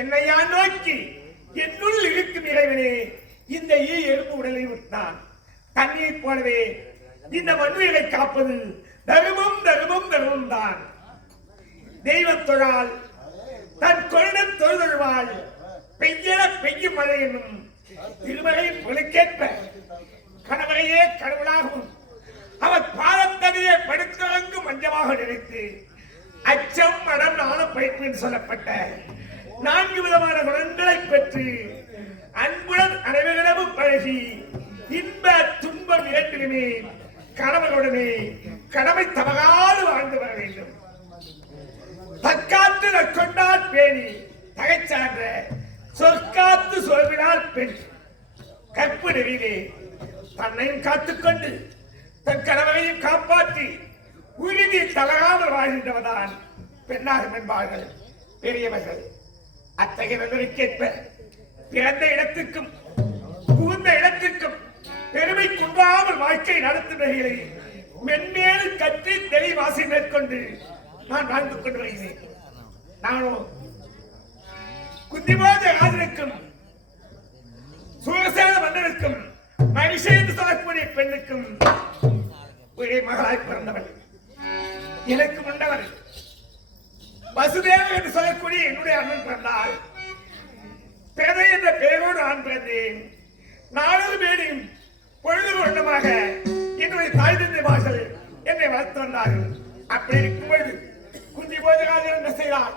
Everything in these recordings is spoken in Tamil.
என்னையா நோக்கி என்னுள் இருக்கும் இறைவனே இந்த எறும்பு உடலை விட்டான். தண்ணீர் போலவே இந்த மண்ணுயிரை காப்பது தர்மம் தர்மம் தர்மம் தான். தெய்வத்தொழால் தன் கொள்ளும் தொழுதொழுவாள் பெய்யல பெய்யும் மழை என்னும் திருமகையின் பொழுக்கேற்ப கணவரையே கடவுளாகவும் அவர் பாதத்தனையே படுத்தவங்கு மஞ்சமாக நினைத்து அச்சம் மடம் நாள பயிற்று சொல்லப்பட்ட 4 விதமான குணங்களை பெற்று அன்புடன் அனைவரிடமும் பழகி இன்ப துன்பம் இரண்டிலுமே கணவனுடனே கடமை தவறாது வாழ்ந்து வர வேண்டும். தற்காத்து நற்கொண்டால் பேணி தகைச்சான்ற சொற்காத்து சொல்வினால் பெண் கற்பு நெறியிலே தன்னையும் காத்துக்கொண்டு தன் கணவனையும் காப்பாற்றி உறுதி தவறாமல் வாழ்கின்றவதான் பெண்ணாகும் என்பார்கள் பெரியவர்கள். அத்தகைய நலனுக்கேற்ப பிறந்த இடத்துக்கும் புகுந்த இடத்துக்கும் பெருமை குன்றாமல் வாழ்க்கை நடத்தும் வகைகளை மென்மேலும் கற்றி தெளிவாசி மேற்கொண்டு நான் வாழ்ந்து கொண்டு வருகிறேன். நானும் குந்திபோத ராஜனுக்கும் சூரசேன மன்னனுக்கும் மனுஷன் என்று சொல்லக்கூடிய பெண்ணுக்கும் ஒரே மகளாய் பிறந்தவள். எனக்கு முன்னவர் வசுதேவன் என்று சொல்லக்கூடிய என்னுடைய அண்ணன் பிறந்தாள். பேதை என்ற பெயரோடு நான் பிறந்தேன். 4 பேரையும் பொழுது கொண்டமாக என்னுடைய தாய் தந்தை வாசல் என்னை வளர்த்து வந்தார்கள். அப்படி இருக்கும் பொழுது குந்தி போஜராஜன் என்ன செய்தார்?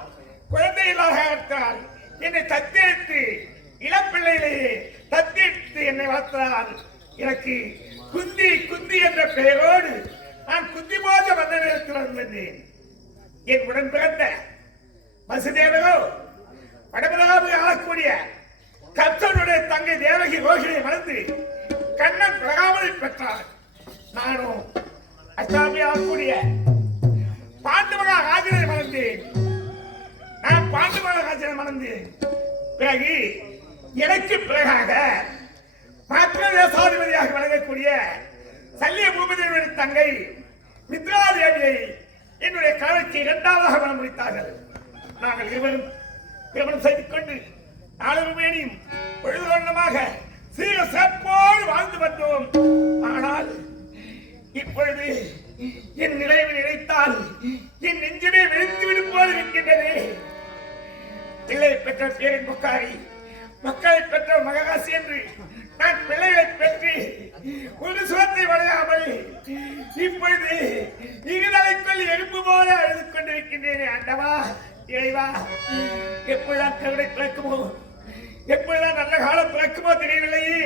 குழந்தை இல்லாத என்னை தத்தெடுத்து இளப்பிள்ளையிலேயே தத்தெடுத்து என்னை வளர்த்தார். எனக்கு குந்தி குந்தி என்ற பெயரோடு நான் குந்தி போஜ மன்னனிடத்தில் வந்தேன். என் உடன் பிறந்த வசுதேவரோ வடபுலகாவை ஆளக்கூடிய கர்த்தனுடைய தங்கை தேவகி ரோகிணியை மறந்து கண்ணன் பிரகாமலை பெற்றார். நானும் அஷ்டாமி ஆளக்கூடிய பாண்டுமகா ராஜனை மறந்தேன். நான் பாண்டுமகா ராஜனை மறந்தேன். பிறகு எனக்கு பிறகாக மற்ற தேசாதிபதியாக வழங்கக்கூடிய சல்லிய பூபதியுடைய தங்கை மித்ராதேவியை என்னுடைய கணக்கு 2ஆவதாக மனம் முடித்தார்கள். நாங்கள் இருவரும் திருமணம் செய்து கொண்டு 4 பேரையும் பொழுதுகொண்டமாக சீர சிறப்போடு வாழ்ந்து வந்தோம். ஆனால் இப்பொழுது என் நிலையை நினைத்தால் என் நெஞ்சுமே வெடித்து விடும் போது இருக்கின்றது. பிள்ளை பெற்ற பேரின் முக்காரி, மக்களை பெற்ற மகராசி என்று நான் பிள்ளையை பெற்று ஒரு சுகத்தை வளையாமல் இப்பொழுது இருதலைக்குள் எறும்பு போல அழுது கொண்டிருக்கின்றேனே. ஆண்டவா, இறைவா, எப்பொழுதான் கருணை பிறக்குமோ, எப்பொழுதான் நல்ல காலம் பிறக்குமோ தெரியவில்லையே.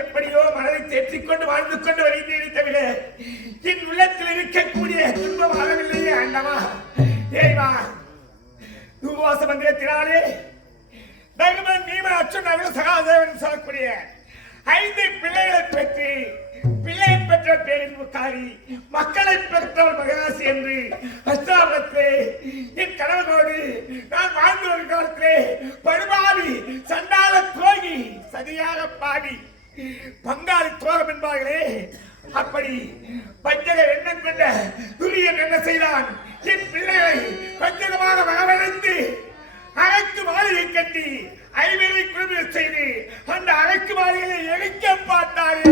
எப்படியோ மனதை தேற்றிக் கொண்டு வாழ்ந்து கொண்டு வருகிறேன் தவிர என் உள்ளத்தில் இருக்கக்கூடிய துன்பம் ஆகவில்லையே ஆண்டவா. ஏய்வா தூவாச மந்திரத்தினாலே தகுமன் நீமன் அச்சுன் சகாதேவன் சொல்லக்கூடிய 5 பிள்ளைகளை பெற்று பிள்ளை பெற்ற பேரின்புக்காரி மக்களை பெற்றவர் மகராசி என்று அஸ்தாபத்திலே என் கணவனோடு நான் வாழ்ந்து ஒரு காலத்திலே படுபாவி சண்டால துரோகி சதியாக பாவி பங்காளி துரோகம் என்பார்களே. அப்படி பஞ்சக எண்ணம் கொண்ட துரியன் என்ன செய்தான்? என் பிள்ளைகளை பஞ்சகமாக வரவழைத்து அரைக்கு மாளிகை கட்டி 5 குழுமிய செய்து அந்த அரைக்கு மாளிகளை எரிக்க பார்த்தாரே.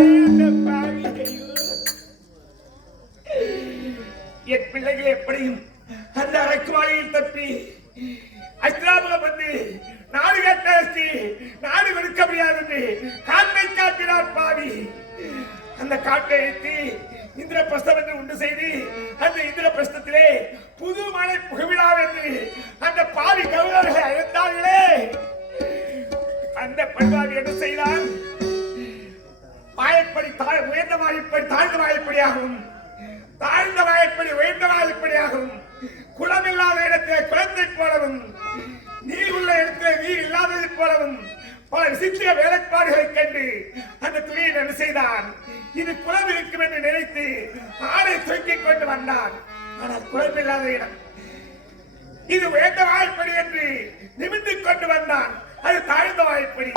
என் பிள்ளைகள் எப்படியும் அந்த அரைக்கு மாளிகையில் தப்பி அஸ்லாமுகம் வந்து நாடு கட்டி நாடு கொடுக்க முடியாது என்று காட்டை காட்டினார் பாவி. அந்த காட்டை எடுத்து இந்திரபிரஸ்தம் என்று உண்டு செய்து அந்த இந்திரபிரஸ்தத்திலே புது மலை புகவிழா என்று அந்த பாவி கவுரவர்களை அழைத்தார்களே. அந்த பண்பாவி என்ன செய்தான்? வாயப்படி உயர்ந்த வாயப்படி தாழ்ந்த வாயப்படியாகவும் தாழ்ந்த வாயப்படி உயர்ந்த வாயப்படியாகவும் குளமில்லாத இடத்திலே குளத்தை போலவும் நீர் உள்ள இடத்திலே நீர் இல்லாததை போலவும் பல விசித்திர வேலைப்பாடுகளை கண்டு அந்த துணியை என்ன செய்தான்? இது குளம் இருக்கும் என்று நினைத்து ஆடை தூக்கிக் கொண்டு வந்தான். ஆனால் குளமில்லாத இடம், இது உயர்ந்த வாய்ப்படி என்று நிமிர்ந்து கொண்டு வந்தான். அது தாழ்ந்த வாய்ப்படி.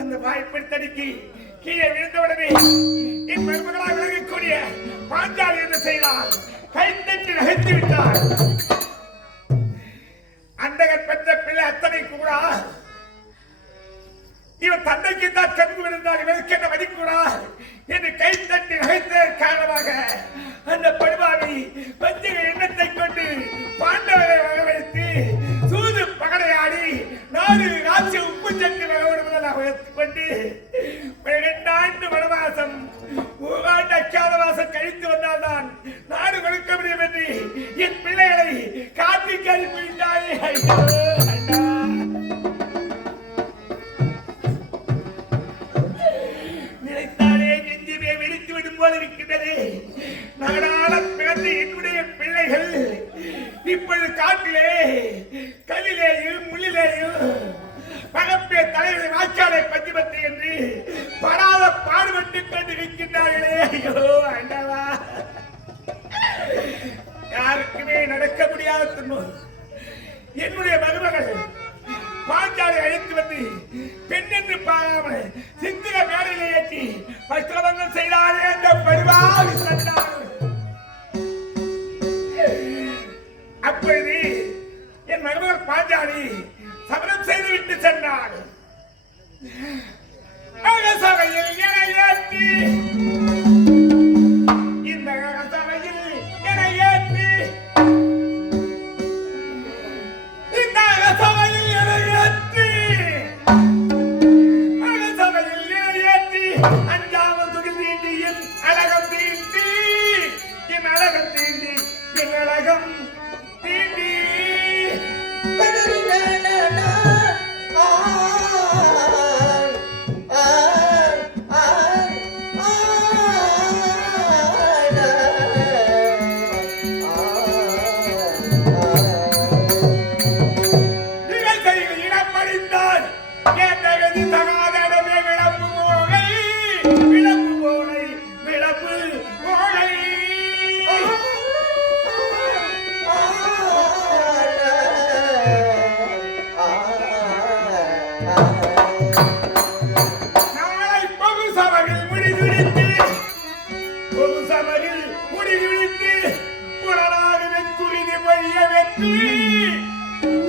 அந்த வாய்ப்படி தடுக்கி கீழே விழுந்தவுடனே என் மருமகளாக விளங்கக்கூடிய பாஞ்சாலி என்ன செய்தார்? கை தட்டி நகைத்து விட்டார். அந்தகர் பெற்ற பிள்ளை அத்தனை கூட இவன் தந்தைக்கு தான் கண்பு விழுந்தால் இவருக்கு என்ன மதிக்கூடா என்று கை தட்டி நகைத்த காரணமாக அந்த படுபாவி பஞ்சக எண்ணத்தை கொண்டு பாண்டவரை வரவழைத்து சூது பகடையாடி 4 ராட்சிய உப்பு சட்டி வரவிடுவதாக வைத்துக் கொண்டு 2 ஆண்டு வனவாசம் 3 ஆண்டு அச்சாதவாசம் கழித்து வந்தால்தான் நாடு கொடுக்க முடியும் என்று என் பிள்ளைகளை காட்டிக்கு அனுப்பிவிட்டாயே. நினைத்தாலே நெஞ்சுமே வெடித்து விடும் போல இருக்கின்றது. நாடாள பிறந்த என்னுடைய பிள்ளைகள் இப்பொழுது காட்டிலே கல்லிலேயும் முள்ளிலேயும் பகப்பே தலைவரை வாய்க்காலை பத்திபத்தை என்று படாத பாடுபட்டுக் கொண்டிருக்கின்றார்களே. ஐயோ ஆண்டவா, யாருக்குமே நடக்க முடியாத துன்பம். என்னுடைய மருமகள் பாஞ்சாலை அழைத்து வந்து பெண் என்று பாராமல் சித்திர மேடையிலே ஏற்றி பஸ்திரபங்கம் செய்தாரே அந்த படுவாவி சொன்னார். அப்பொழுது என் மருமகள் பாஞ்சாலி சபதம் செய்துவிட்டு சென்றார். சபையில் என ஏற்றி இந்த சபையில் என ஏற்றி இந்த சபையில் என ஏற்றி சபையில் என ஏற்றி அஞ்சாவது துகில் தீண்டி என் அழகம் தீண்டி என் அழகம் தீண்டி என் அழகம் தீண்டி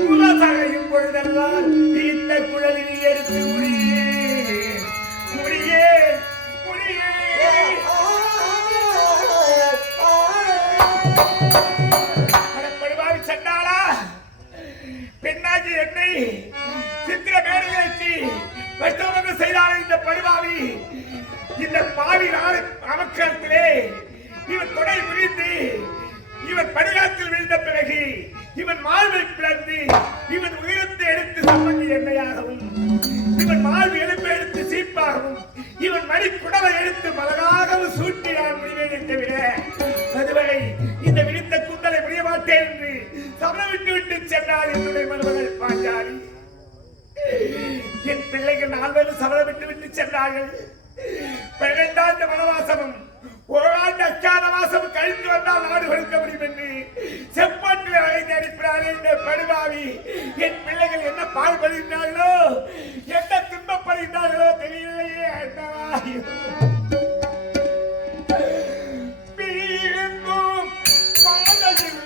உலசகையும் பொழுதெல்லாம் தீர்த்த குழலில் எடுத்து முடியே முடியே முடியே படுபாவி சண்டாளா, பெண்ணாகி என்னை சித்திர மேடையில் வச்சு வைஷ்ணவங்க செய்தாலும் இந்த படுபாவி இந்த பாவி நாடு அமக்கத்திலே இவன் தொடை விழுந்து இவன் படுகாத்தில் விழுந்த பிறகு இவன் மார்பை பிளந்து இவன் உயிரத்தை எடுத்து சம்மங்கி எண்ணெயாகவும் இவன் மார்பு எலும்பை எடுத்து சீப்பாகவும் இவன் மணி குடலை எடுத்து மலராகவும் சூட்டி நான் முடிவேன் தவிர அதுவரை இந்த விழித்த குந்தலை முடிய மாட்டேன் என்று சபலம் விட்டு சென்றார் என்னுடைய மருமகள் பாஞ்சாலி. என் பிள்ளைகள் 4 சபலம் விட்டு சென்றார்கள். 12 வனவாசமும் ஓராண்டு அச்சாத மாசம் கழித்து வந்தால் நாடு கொடுக்க முடியும் என்று செப்பட்டில் அழைத்து அனுப்பினாரே இந்த படுபாவி. என் பிள்ளைகள் என்ன பாடுபடுகின்றார்களோ என்ன துன்பப்படுகின்றார்களோ தெரியலையே. பிரிந்தும் பாதையில்லை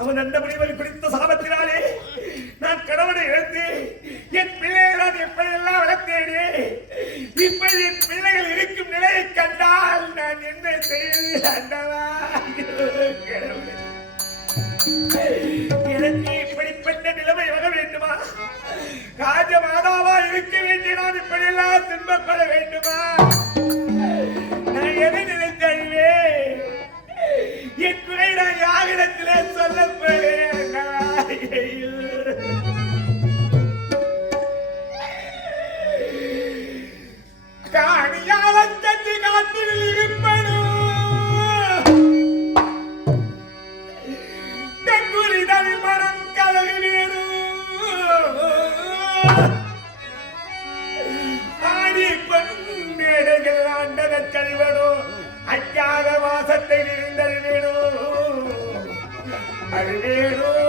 அவன் அந்த முடிவில் குடித்த சாபத்தினாலே நான் கடவுளை இழந்து என் பிள்ளைகள் எப்படியெல்லாம் வளர்த்தேனே இப்படி என் பிள்ளைகள் இருக்கும் நிலையை கண்டால் நான் என்ன செய்வது? எனக்கு இப்படிப்பட்ட நிலைமை வர வேண்டுமா? ராஜ மாதாவா இருக்க வேண்டிய நான் இப்படியெல்லாம் துன்பப்பட வேண்டுமா? நான் எதை நினைத்தே என் குறை நான் யாரிடத்திலே சொல்ல போகிறேன்? காணியால கட்டி காத்தில் இருப்பனும் கங்குரிதல் மனம் கலகி வேணும் ஆடி பெண்கள் ஆண்டத கழிவனும் அச்சாத வாசத்தை விரிந்தல் வேணும் அது வேணும்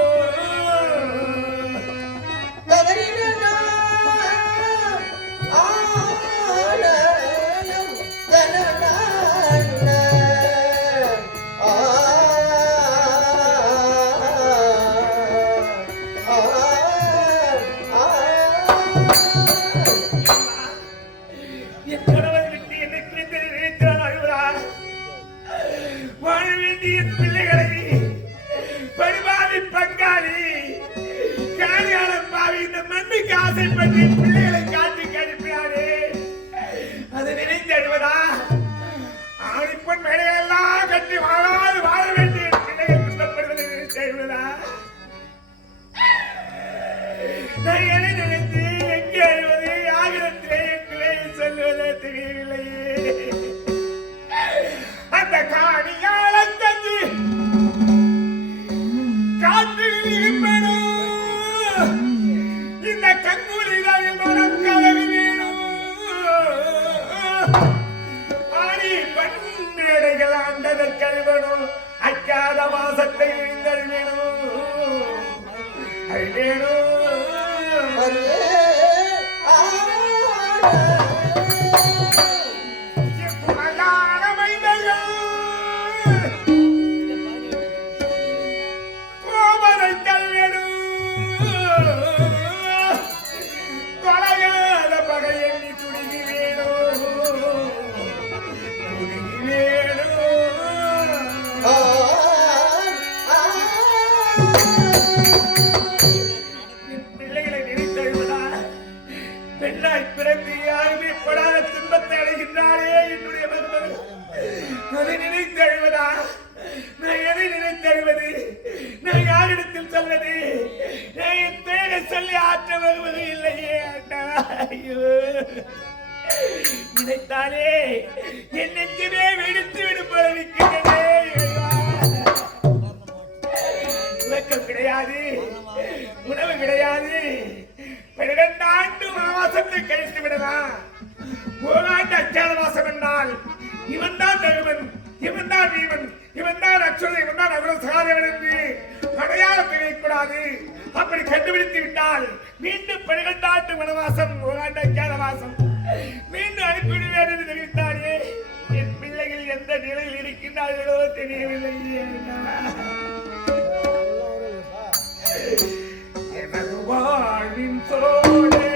ஆசைப்பட்டு பிள்ளைகளை காட்டி கழிப்பினாரே அது நினைத்து அழுவதா? ஆணிப்பன் மேடையெல்லாம் கட்டி வாழாது வாழ வேண்டிய பிள்ளைகள் துன்பப்படுவதை நினைத்து அழுவதா? நான் எதை நினைத்து எங்கே அழுவது ஆகிரத்திலே எங்களே சொல்வதே தெரியவில்லையே. அந்த காணியால தந்து காற்றில் இருப்பனும் இந்த கங்குலிதான் மனம் கலவி வேணும். ஆடி பண்டைகள் ஆண்டதை கழுவணும். அக்காத வாசத்தை இழிந்தல் வேணும். அது வேணும். நினைத்தாலே என் நெஞ்சுமே வெடித்து விடும் போல நிற்கிறதே. உறக்கம் கிடையாது, உணவு கிடையாது. 12 ஆண்டு வனவாசத்தை கழித்து விடலாம். ஓராண்டு அச்சாதவாசம் என்றால் இவன் தான் தருவன், இவன் தான் வீவன், இவன் தான் அச்சுவன், இவன் தான் அவ்வளவு சகாதவன் என்று அடையாளம் தெரியக்கூடாது. அப்படி கண்டுபிடித்து விட்டால் மீண்டும் 12 ஆண்டு வனவாசம், ஓராண்டு அச்சாதவாசம் மீண்டும் அனுப்பிவிடுவேன் என்று தெரிவித்தாரே. என் பிள்ளைகள் எந்த நிலையில் இருக்கின்றார்களோ தெரியவில்லையே. எனது வாழ்வின் சோழரை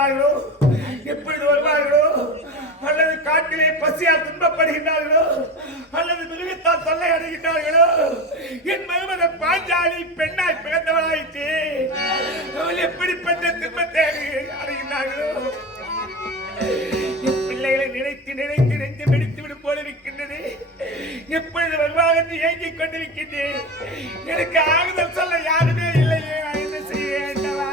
வருகின்றார்களோ, எப்பொழுது வருவார்களோ, அல்லது காட்டிலே பசியால் துன்பப்படுகின்றார்களோ, அல்லது மிருகத்தால் தொல்லை அடைகின்றார்களோ, என் மகமத பாஞ்சாலி பெண்ணாய் பிறந்தவளாயிற்று, அவள் எப்படிப்பட்ட துன்பத்தை அடைகின்றார்களோ, என் பிள்ளைகளை நினைத்து நினைத்து நெஞ்சு வெடித்து விடும் போல இருக்கின்றது. எப்பொழுது வருவாக என்று ஏங்கிக் கொண்டிருக்கின்றேன். எனக்கு ஆறுதல் சொல்ல யாருமே இல்லையே, நான் என்ன செய்ய வேண்டவா?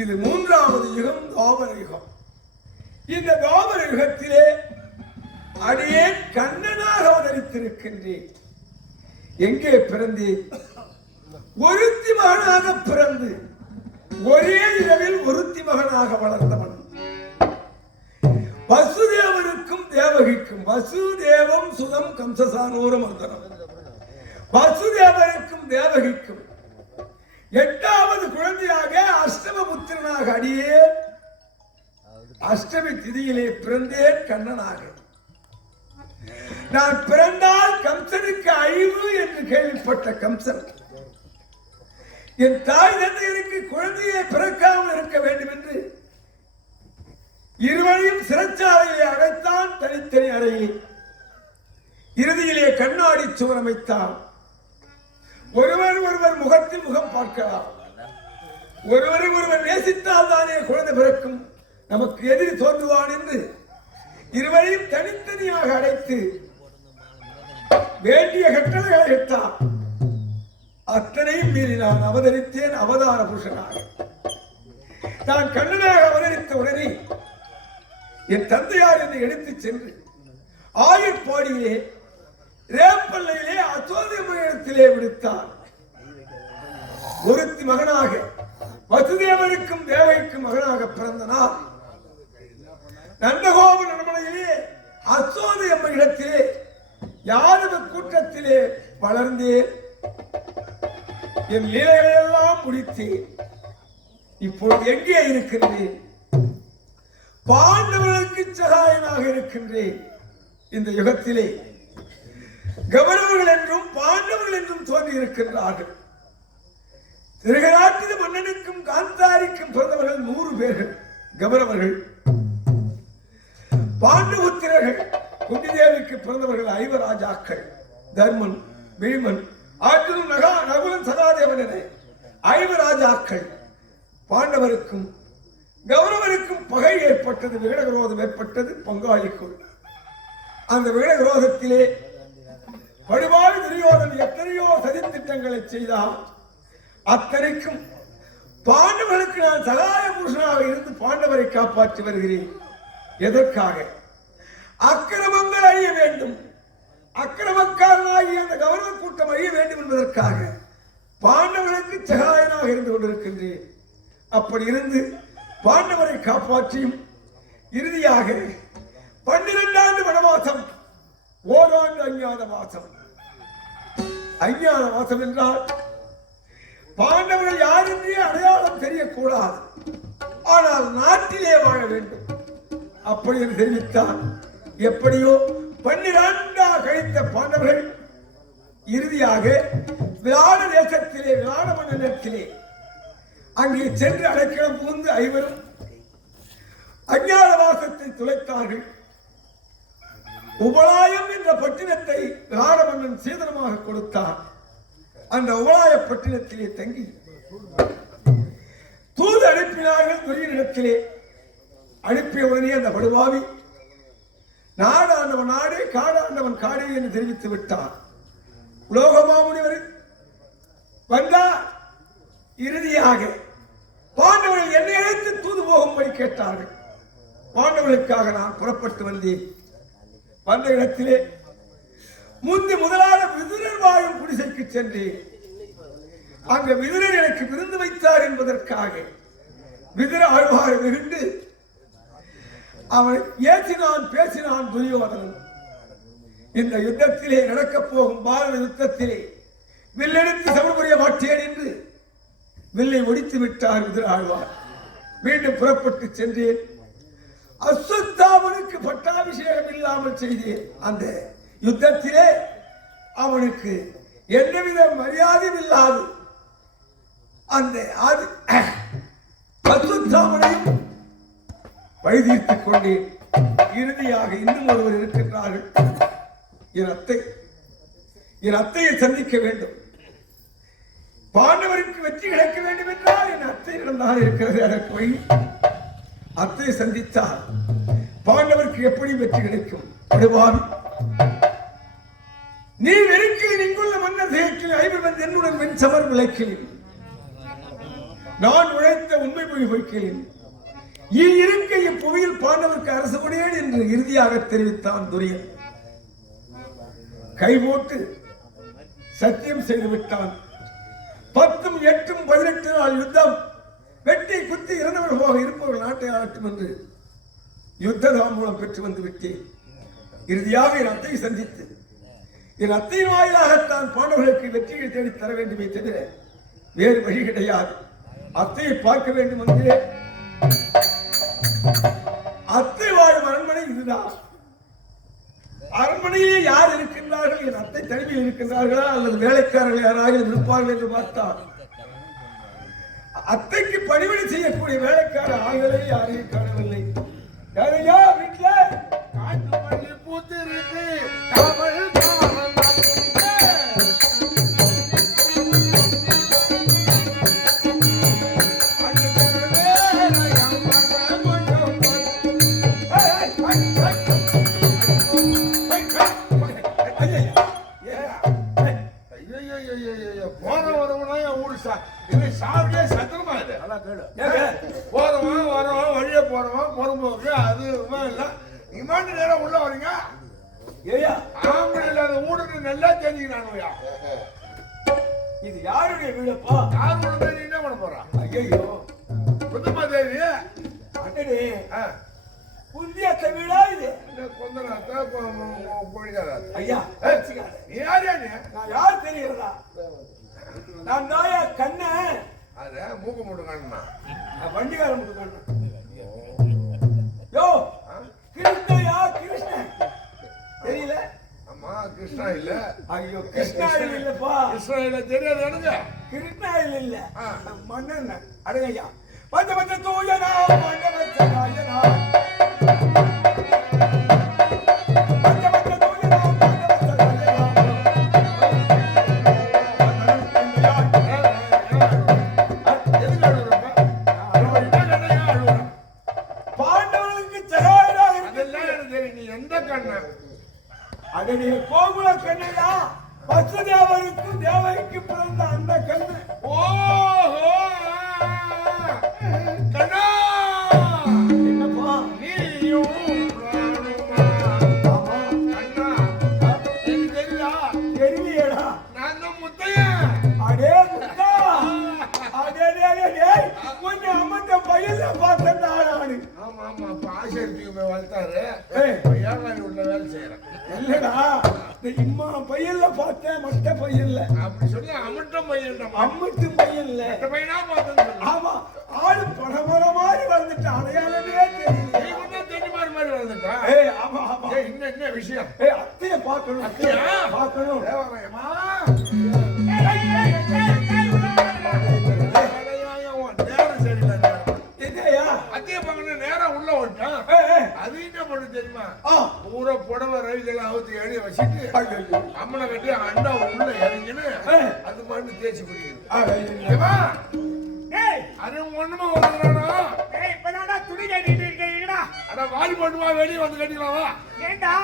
இது மூன்றாவது யுகம் துவாபர யுகம். இந்த துவாபர யுகத்திலே அடியே கண்ணனாக அவதரித்திருக்கின்றேன். எங்கே பிறந்தேன்? ஒருத்தி மகனாக பிறந்து ஒரே இரவில் ஒருத்தி மகனாக வளர்ந்தவன். வசுதேவருக்கும் தேவகிக்கும், வசுதேவம் சுதம் கம்சசானோரம் வந்தனம். வசுதேவருக்கும் தேவகிக்கும் 8வது குழந்தையாக அஷ்டமபுத்திரனாக அடியே அஷ்டமி திதியிலே பிறந்தேன் கண்ணனாக. நான் பிறந்தால் கம்சனுக்கு அழிவு என்று கேள்விப்பட்ட கம்சன் என் தாய் தந்தையருக்கு குழந்தையை பிறக்காமல் இருக்க வேண்டும் என்று இருவரையும் சிறைச்சாலையை அடைத்தான். தனித்தனி அறையில் இறுதியிலே கண்ணாடி சுவர் அமைத்தான். ஒருவர் ஒருவர் முகத்தில் முகம் பார்க்கலாம். ஒருவரை ஒருவர் நேசித்தால் தானே குழந்தை பிறக்கும், நமக்கு எதிரி தோன்றுவான் என்று இருவரையும் தனித்தனியாக அடைத்து வேண்டிய கட்டளைகளை இட்டார். அத்தனையும் மீறி நான் அவதரித்தேன் அவதார புருஷனாக. நான் கண்ணனாக அவதரித்த உடனே என் தந்தையார் என்னை எடுத்துச் சென்று ஆயுட்பாடியிலே ரேப்பல்லையிலே அசோதயத்திலே விடுத்தார். ஒருத்தி மகனாக வசுதேவருக்கும் தேவைக்கும் மகனாக பிறந்த நான் நந்தகோப நன்மலையிலே அசோதயம்ம இடத்திலே யாதவ கூட்டத்திலே வளர்ந்தேன். என் லீலைகளை எல்லாம் முடித்தேன். இப்பொழுது எங்கே இருக்கின்றேன்? பாண்டவர்களுக்கு சகாயனாக இருக்கின்றேன். இந்த யுகத்திலே கௌரவர்கள் என்றும் பாண்டவர்கள் என்றும் தோன்றி இருக்கின்றார்கள். திருகராட்டிய மன்னனுக்கும் காந்தாரிக்கும் பிறந்தவர்கள் 100 பேர்கள் கௌரவர்கள். பாண்டபுத்திரர்கள் குந்திதேவிக்கு பிறந்தவர்கள் 5 ராஜாக்கள், தர்மன், பீமன், ஆற்றலும் நகுலன், சகாதேவன் என 5 ராஜாக்கள். பாண்டவருக்கும் கௌரவருக்கும் பகை ஏற்பட்டது, விகடவிரோதம் ஏற்பட்டது பங்காளிக்குள். அந்த விகடவிரோதத்திலே படுபாடு துரியோதன் எத்தனையோ சதித்திட்டங்களை செய்தார். அத்தனைக்கும் பாண்டவர்களுக்கு நான் சகாய புருஷனாக இருந்து பாண்டவரை காப்பாற்றி வருகிறேன். எதற்காக? அக்கிரமங்கள் அழிய வேண்டும், அக்கிரமக்காரனாகிய அந்த கௌரவ கூட்டம் அழிய வேண்டும் என்பதற்காக பாண்டவர்களுக்கு சகாயனாக இருந்து கொண்டிருக்கின்றேன். அப்படி இருந்து பாண்டவரை காப்பாற்றியும் இறுதியாக 12 ஆண்டு வனவாசம், ஓராண்டு அஞ்ஞாத வாசம், அஞ்ஞான வாசம் என்றால் பாண்டவர்கள் யார் என்றே அடையாளம் தெரியக்கூடாது, ஆனால் நாட்டிலே வாழ வேண்டும் அப்படி என்று தெரிவித்தார். எப்படியோ 12 கழித்த பாண்டவர்கள் இறுதியாக விராட தேசத்திலே விராட மண்டலத்திலே அங்கே சென்று அடைக்கலம் புகுந்து ஐவரும் அஞ்ஞான வாசத்தை துளைத்தார்கள். உபலாயம் என்ற பட்டினத்தை விராட மன்னன் சீதனமாக கொடுத்தார். அந்த உபலாய பட்டினத்திலே தங்கி தூது அனுப்பினார்கள் துரியனிடத்திலே. அனுப்பிய உடனே அந்த படுபாவி நாடாண்டவன் நாடே காடாண்டவன் காடே என்று தெரிவித்து விட்டார். உலோகமாமுனிவர் வந்தார். இறுதியாக பாண்டவர்கள் என்னை அழைத்து தூது போகும்படி கேட்டார்கள். பாண்டவர்களுக்காக நான் புறப்பட்டு வந்தேன். வந்த இடத்திலே முதலான விதுரர் வாழும் குடிசைக்கு சென்றேன். அங்கு விதுரர் எனக்கு விருந்து வைத்தார் என்பதற்காக விதுர ஆழ்வாரை வெகுண்டு அவன் ஏற்றினான் பேசினான் துரியோதனன். இந்த யுத்தத்திலே நடக்கப் போகும் பாரத யுத்தத்திலே வில்லெடுத்து சமன் புரிய மாட்டேன் என்று வில்லை ஒடித்து விட்டார் விதுர ஆழ்வார். மீண்டும் புறப்பட்டு சென்றேன். அஸ்வத்தாமனுக்கு பட்டாபிஷேகம் இல்லாமல் செய்தேன். அந்த யுத்தத்திலே அவனுக்கு எந்தவித மரியாதையும் இல்லாது அந்த அஸ்வத்தாமனையும் வழிதீர்த்துக் கொண்டேன். இறுதியாக இன்னும் ஒருவர் இருக்கின்றார்கள். என் அத்தையை சந்திக்க வேண்டும். பாண்டவருக்கு வெற்றி கிடைக்க வேண்டும் என்றால் என் அத்தையிடம் தான் இருக்கிறது. அதற்கு போய் அத்தையை சந்தித்தால் பாண்டவருக்கு எப்படி வெற்றி கிடைக்கும்? படுவாவி, நீ வெறுக்கிறேன் இங்குள்ள மன்னர் தேக்கில் ஐவர் வந்து என்னுடன் வெண் சமர் விளைக்கிறேன். நான் உழைத்த உண்மை மொழி வைக்கிறேன். இருக்க இப்புவியில் பாண்டவருக்கு அரசு கொடேன் என்று இறுதியாக தெரிவித்தான் துரியன். கைபோட்டு சத்தியம் செய்து விட்டான். 10, 8, 18 நாள் யுத்தம். வெட்டி குத்தி இறந்தவர் போக இருப்பவர்கள் நாட்டை ஆளட்டும் என்று யுத்த தாம்பூலம் பெற்று வந்து விட்டேன். இறுதியாக என் அத்தையை சந்தித்து என் அத்தையின் வாயிலாகத்தான் பாண்டவர்களுக்கு வெற்றியை தேடி தர வேண்டுமே தவிர வேறு வழி கிடையாது. அத்தையை பார்க்க வேண்டும் என்று அத்தை வாழும் அரண்மனை இதுதான். அரண்மனையிலே யார் இருக்கின்றார்கள்? என் அத்தை தனிமையில் இருக்கின்றார்களா அல்லது வேலைக்காரர்கள் யாராவது இருப்பார்கள் என்று பார்த்தால் அத்தைக்கு பணிவிடை செய்யக்கூடிய வேலைக்கார ஆள்களை யாரையும் காணவில்லை. யாரையா வீட்டுல காட்டு மல்லி பூத்து இருக்கு. போறவன் வரவன் வழிய போறவன் பொறும்போக்கு அது இல்ல. இமாண்டு நேரம் உள்ள வரீங்க. ஆம்பளை இல்லாத ஊருக்கு நல்லா தெரிஞ்சுக்கிறானுயா. இது யாருடைய வீடப்பா? யாரோட தேதி என்ன பண்ண போறான்? ஐயோ, புத்தமா தேதி அண்ணே புந்தியத்த வீடா இது? ஐயா நீ யாரியா? நான் யார் தெரிகிறதா? நான் தாயா கண்ண அத மூக்க மூட்டு காணுமா? வண்டிகார மூட்டு காணும். யோ கிருஷ்ணயா, கிருஷ்ணன் தெரியல? ஆமா கிருஷ்ணா இல்ல. ஐயோ கிருஷ்ணா இல்லப்பா. கிருஷ்ணா இல்ல தெரியாது எனக்கு. கிருஷ்ணா இல்ல மன்னன். அடங்கய்யா பஞ்ச பஞ்ச தூயனா மண்ட வச்ச காயனா அதனுடைய கோகுல கண்ணையா வசுதேவருக்கு தேவைக்கு பிறந்த அந்த கண்ணு. ஓஹோ கண்ணா என்னப்பா நீயும் தெரியலையடா? நான் முத்தையன். அடே முத்தா, அடே கொஞ்சம் அம்மந்த பையல பார்த்தேன் நானு. ஆமா ஆமா ஆசிரியர் போய் வளர்த்தாரு. ஏழாம் வீட்டுல வேலை செய்யறேன். இல்லடா, இம்மா பையல்ல பார்த்து அத்தை மட்ட பையன் இல்ல. அப்படி சொல்லி அமட்டம் பையன் அம்மட்டு பையன் இல்ல. பையனா பார்த்தேன்னு ஆமா, ஆளு படமர மாதிரி வளர்ந்துட்டு அடையாளமே தெரியல. நீ கூட தெரியுமாறு மாதிரி வளர்ந்துட்டா? ஆமா ஆமா. என்ன விஷயம்? அத்தைய பார்க்கணும். அத்தையா? பார்க்கணும். தேவரையம்மா. நேரம் சரியில்லை. என்னையா? அத்தைய பார்க்கணும் நேரம் உள்ள விட்டான். அது என்ன பண்ணு தெரியுமா? பூரா புடவை ரவிகளை அவுத்து எழுதி வச்சுட்டு அம்மனை கட்டி அண்டா உள்ள இறங்கின்னு அது மாதிரி தேய்ச்சி குடிக்குது. அது ஒண்ணுமா வந்துடுறானா? இப்பதான் துணி கட்டிட்டு இருக்கீங்களா? அட வாலி போட்டுவா, வெளியே வந்து கட்டிக்கலாமா? ஏண்டா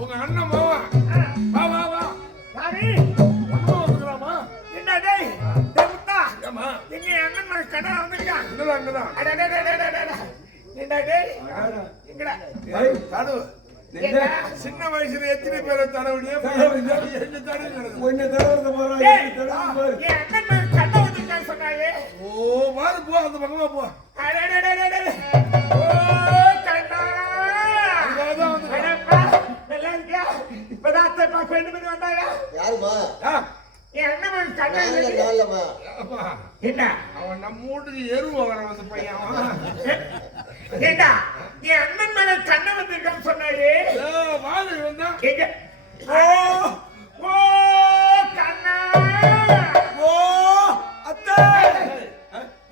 உங்க அண்ணன் மாவா வா வா வா யாரு ஒண்ணுமா வந்துக்கிறாமா? என்ன டேய் முத்தா ஏமா எங்க அண்ணன் மகன் கண்ணா வந்திருக்கான். அங்கதான் அங்கதான். என்ன டேய் எங்கடா தடவு சின்ன வயசுல எத்தனை பேரை தடவுடியே என்ன தடவு ஒன்னு தடவை போறான். என் அண்ணன் மகன் கண்ணா வந்திருக்கான்னு சொன்னாயே. ஓ மாறு போ, அந்த பக்கமா போ. ஓ கண்ணா அதுக்காகதான் வந்து அடப்பா நல்லா இருக்கியா? இப்பதான் அத்தை பார்க்க வேண்டும் வந்தாயா? யாருமா? என் அண்ணன் மகன் கண்ணா நாலமா அப்பா, என்ன அவன் நம்ம வீட்டுக்கு எருவு வர வந்து பையன் அவன். ஏண்டா என் அண்ணன் மகன் கண்ணா வந்திருக்கான்னு சொன்னாயே. வாது வந்தா எங்க ஓ ஓ கண்ணா ஓ அத்தை.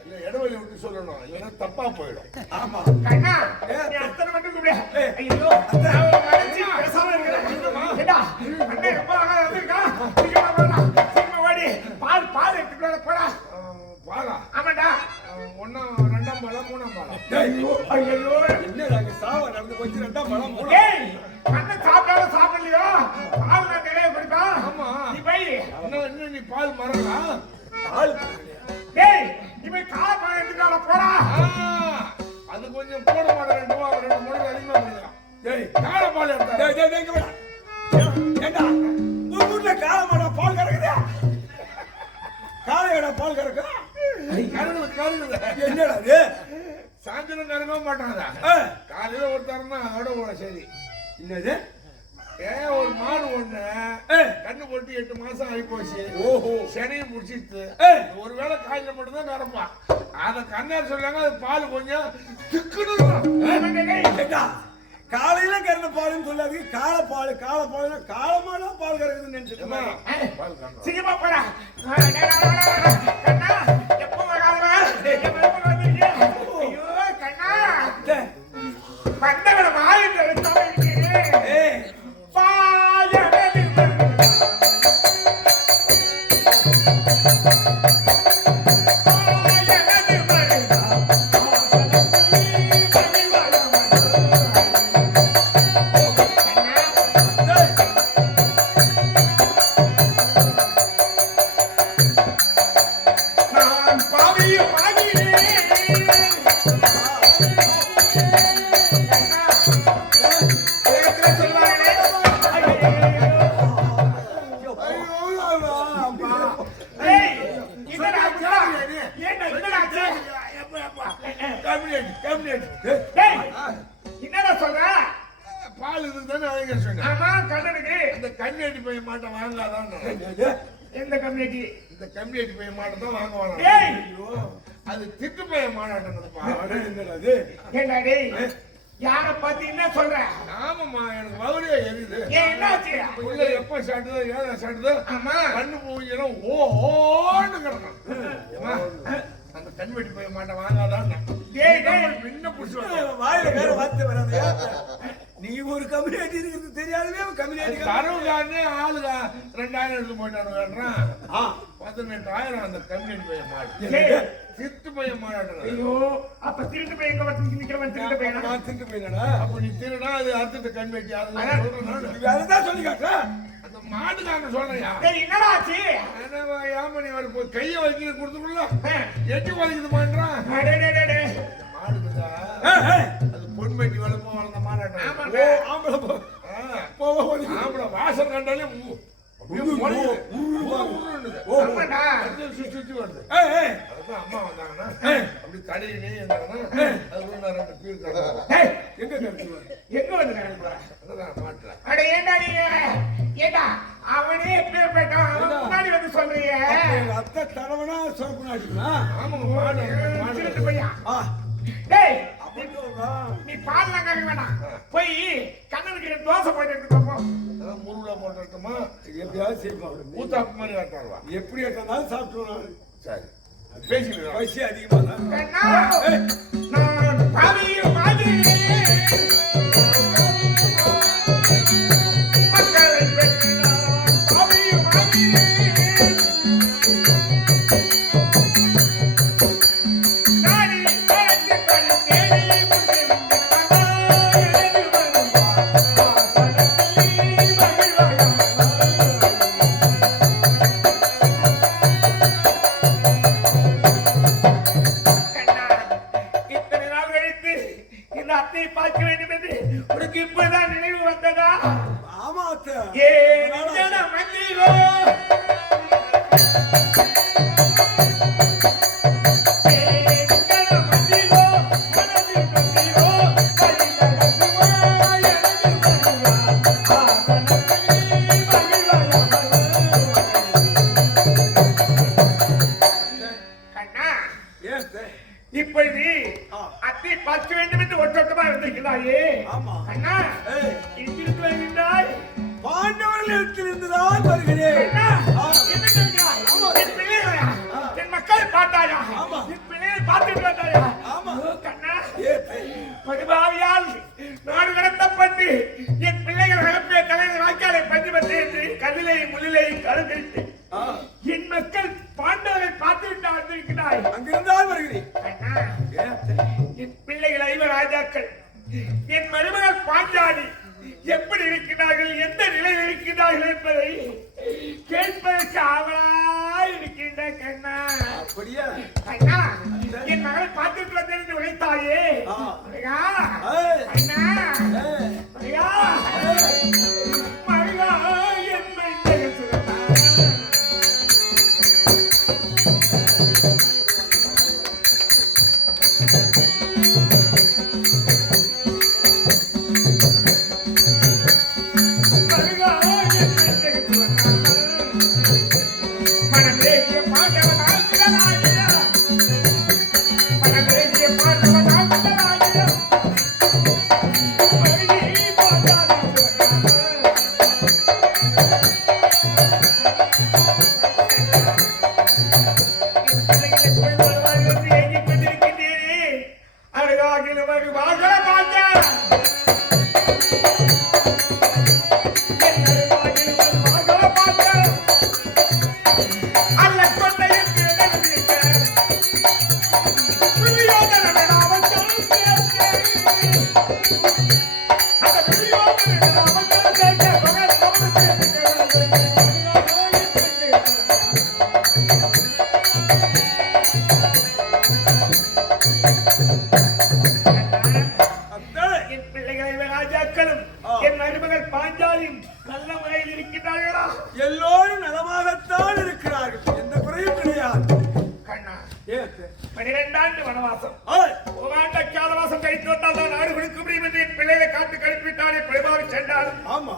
இல்ல இடவெளி விட்டு சொல்லணும், இல்லைன்னா தப்பா போயிடும். ஆமா. கண்ணா நீ அத்தனை மட்டும் கூப்பிடு. ஐயோ நான் ஒரு மனுஷி பேசாம இருக்கிறேன். ஏண்டா அண்ணன் ரொம்ப அழகா வந்திருக்கான். சீக்கிரமா வாடா, சீக்கிரமா வாடி. பால் எடுத்துட்டு வர போடா. பாலா ஆமாடா. ஒன்னாம் ரெண்டாம் பாலா மூணாம் பாலா? ஐயோ என்ன சாவ நடந்து கொஞ்சம் ரெண்டா பழம் போட. ஏய் அண்ணன் சாப்பிடலையோ பால் நான் நிறைய குடிப்பேன். ஆமா. நீ போய் இன்னும் நீ பால் மறலா? ஆள் ஏய் இவன் கால் எடுத்துட்டு போடா. அது கொஞ்சம் போட மாட்டேன், 2 மூணு அதிகமா பண்ணிக்கலாம். டேய் கால பால் எடுத்தா டேய் டேய் டேய் இங்க வாடா. ஏண்டா உன் வீட்ல காளமாடா பால் கறக்குதா? காளையோட பால் கறக்குதா? கருது என்னடா இது? சாயந்தரம் கறக்க மாட்டாங்க. காலையில ஒருத்தரன்னா அதோட சரி. என்னது? ஒரு மாடு ஒண்ணு கண்ணு போட்டு 8 மாசம் ஆகி போச்சு. ஓஹோ. சனையும் முடிச்சிட்டு ஒருவேளை காய்ச்சல் மட்டும் தான் கறப்பான். அத கண்ணார் சொல்லாங்க, அது பால் கொஞ்சம் திக்குன்னு. ஏண்டா காலையில கறந்த பாலுன்னு சொல்லாது. காளை பால் காளமாடா பால் கறக்குதுன்னு நினைச்சிட்டுமா? சீக்கிரமா போடா. கண்ணா எப்போ வராதவா? எப்போ வந்தீங்க? ஐயோ கண்ணா வந்தவன வாயிட்டு எடுத்தவன் என்னடா சொல்ற? பால் இதுக்கு தானே வாங்க சொன்னேன். ஆமா கண்ணனுக்கு இந்த கம்யூனிட்டி பையன் மாட்டை வாங்காதான். எந்த கம்யூனிட்டி? இந்த கம்யூனிட்டி பையன் மாட்டை தான் வாங்குவாங்க. ஏய் அது திட்டு பையன் மாட்டாட்டா? என்னடா இது? ஏண்டா டேய் யார பத்தி என்ன சொல்ற? ஆமாம்மா, எனக்கு வவுரே எரியுது. என்னாச்சு? உள்ள எப்ப சாட்டுதோ ஏதா சாட்டுதோ ஆமா கண்ணு பூஞ்செல்லாம் ஓன்னு கிடக்கும். அந்த கம்யூனிட்டி பையன் மாட்டை வாங்காதான். டேய் டேய் முன்ன புடிச்சு வாயில வேற வார்த்தை வராது. நீ ஒரு கம்யூனிட்டி இருக்குது தெரியாதவே கம்யூனிட்டி தரவுகாரனே ஆளுங்க 2000 எடுத்து போயிட்டானுங்கன்றான். 18,000 அந்த கம்யூனிட்டி பையன் மாடு. திட்டு பையன் மாடாட்டம். ஐயோ அப்ப திருட்டு பையன் எங்க வந்து நிக்கிறவன் திருட்டு பையனா? நான் திட்டு போயிடா. அப்ப நீ திருடா அது அர்த்தத்தை கம்யூனிட்டி அதுதான் சொல்லி காட்டுறேன். அந்த மாட்டுக்காரன் சொல்றியா? டேய் என்னடா ஆச்சு? யாமணி வர போய் கையை வைக்க கொடுத்துக்குள்ள எட்டி வலிக்குதுமான்றான். டேய் டேய் டேய் டேய் மாடுக்குதா அது பொன்மேட்டி வளர்ப்போம் வளர்ந்த மாடாட்டம். ஆமாடா ஆம்பளை ஆம்பளை வாசல் கண்டாலே ஆமாடா சுத்தி வருது. அதுதான் அம்மா வந்தாங்கன்னா அப்படி தடையிலே இருந்தாங்கன்னா அது 2 பீர் கிடக்கும். டேய் எங்க கருத்து எங்க வந்து நடக்குற? அதுதான் மாட்டுல. அட ஏண்டா நீ ஏண்டா அவனே பேர் போயிட்டான் அவன் முன்னாடி வந்து சொல்றீங்க எங்க அத்தை தலைவனா சொரப்புனாச்சுமா சிரித்து பையா ஆ டேய் அப்படி சொல்றான் நீ பால்லாம் கறக்க வேணாம் போய் கண்ணனுக்கு தோசை போயிட்டு எடுத்துக்கோ முருகா போட்டுமா எப்படியாவது செய்வாங்க ஊத்தாப்பு மாதிரி காட்டுவா எப்படி இருந்தாலும் சாப்பிட்டுருவோம் சரி பேசிக்கிறேன் பசி அதிகமா தான் கண்ணா நான் பாவியும் மாதிரி மக்களை பெற்றான் பாவியும் மாதிரி நாடி பறந்து பறந்து தேடி இத்தனை நாள் கழித்து இந்த அத்தையை பார்க்க வேண்டும் என்று உனக்கு இப்பதான் நினைவு வந்ததா ஆமா அத்தை ஏ நெஞ்சன மல்லிகோ ஏன் அத்தை? இப்பொழுது அத்தை பார்க்க வேண்டும் என்று ஒட்டோட்டமா இருந்திருக்கிறாயே ஆமா. அண்ணா ஏய். இங்கிருந்து வருகின்றாய் பாண்டவர்களிடத்திலிருந்துதான் வருகிறேன் அண்ணா, ஆ. என்ன சொல்கிறாய்? ஆமா. என் பிள்ளைகளையா? ஆ. என் மக்களை பார்த்தாயா? ஆமா. என் பிள்ளைகளை பார்த்துட்டு வந்தாயா? ஆமா. ஓ, கண்ணா, ஏன் அத்தை? படுபாவியால் நாடு கடத்தப்பட்டு என் பிள்ளைகள் நடப்பிய தலைவர் வாய்க்காலை பஞ்சு என்று கதிலை முள்ளிலை கருதிட்டு ஆ, என் மக்கள் பாண்டவரை பார்த்துவிட்டு வந்திருக்கிறாய் அங்கிருந்தான் வருகிறேன் அண்ணா, ஏன் அத்தை? என் பிள்ளைகள் 5 ராஜாக்கள் என் மருமகள் பாஞ்சாலி எப்படி இருக்கிறார்கள் எந்த நிலையில் இருக்கிறார்கள் என்பதை கேட்பதற்கு ஆவலாய் இருக்கின்ற கண்ணா அப்படியா அண்ணா என் மகளை பார்த்துட்டு வந்திருந்து உழைத்தாயே ஆ. மருகா, ஏய். அண்ணா ஏய். மருகா, ஏய். மருகா, என் மெய்யைச் சுரந்தா. அத்தை. என் பிள்ளைகளை ராஜாக்களும் என் மருமகள் பாஞ்சாலியும் நல்ல முறையில் இருக்கின்றார்களா எல்லோரும் நலமாகத்தான் இருக்கிறார்கள் எந்த குறையும் கிடையாது கண்ணா ஏன் அத்தை? 12 ஆண்டு வனவாசம் ஏய். ஓராண்டு அக்காலவாசம் கழித்து வந்தால் தான் நாடு கொடுக்க முடியும் என்று என் பிள்ளைகளை காத்து கழிப்பிட்டாலே பழிவாக சென்றால் ஆமா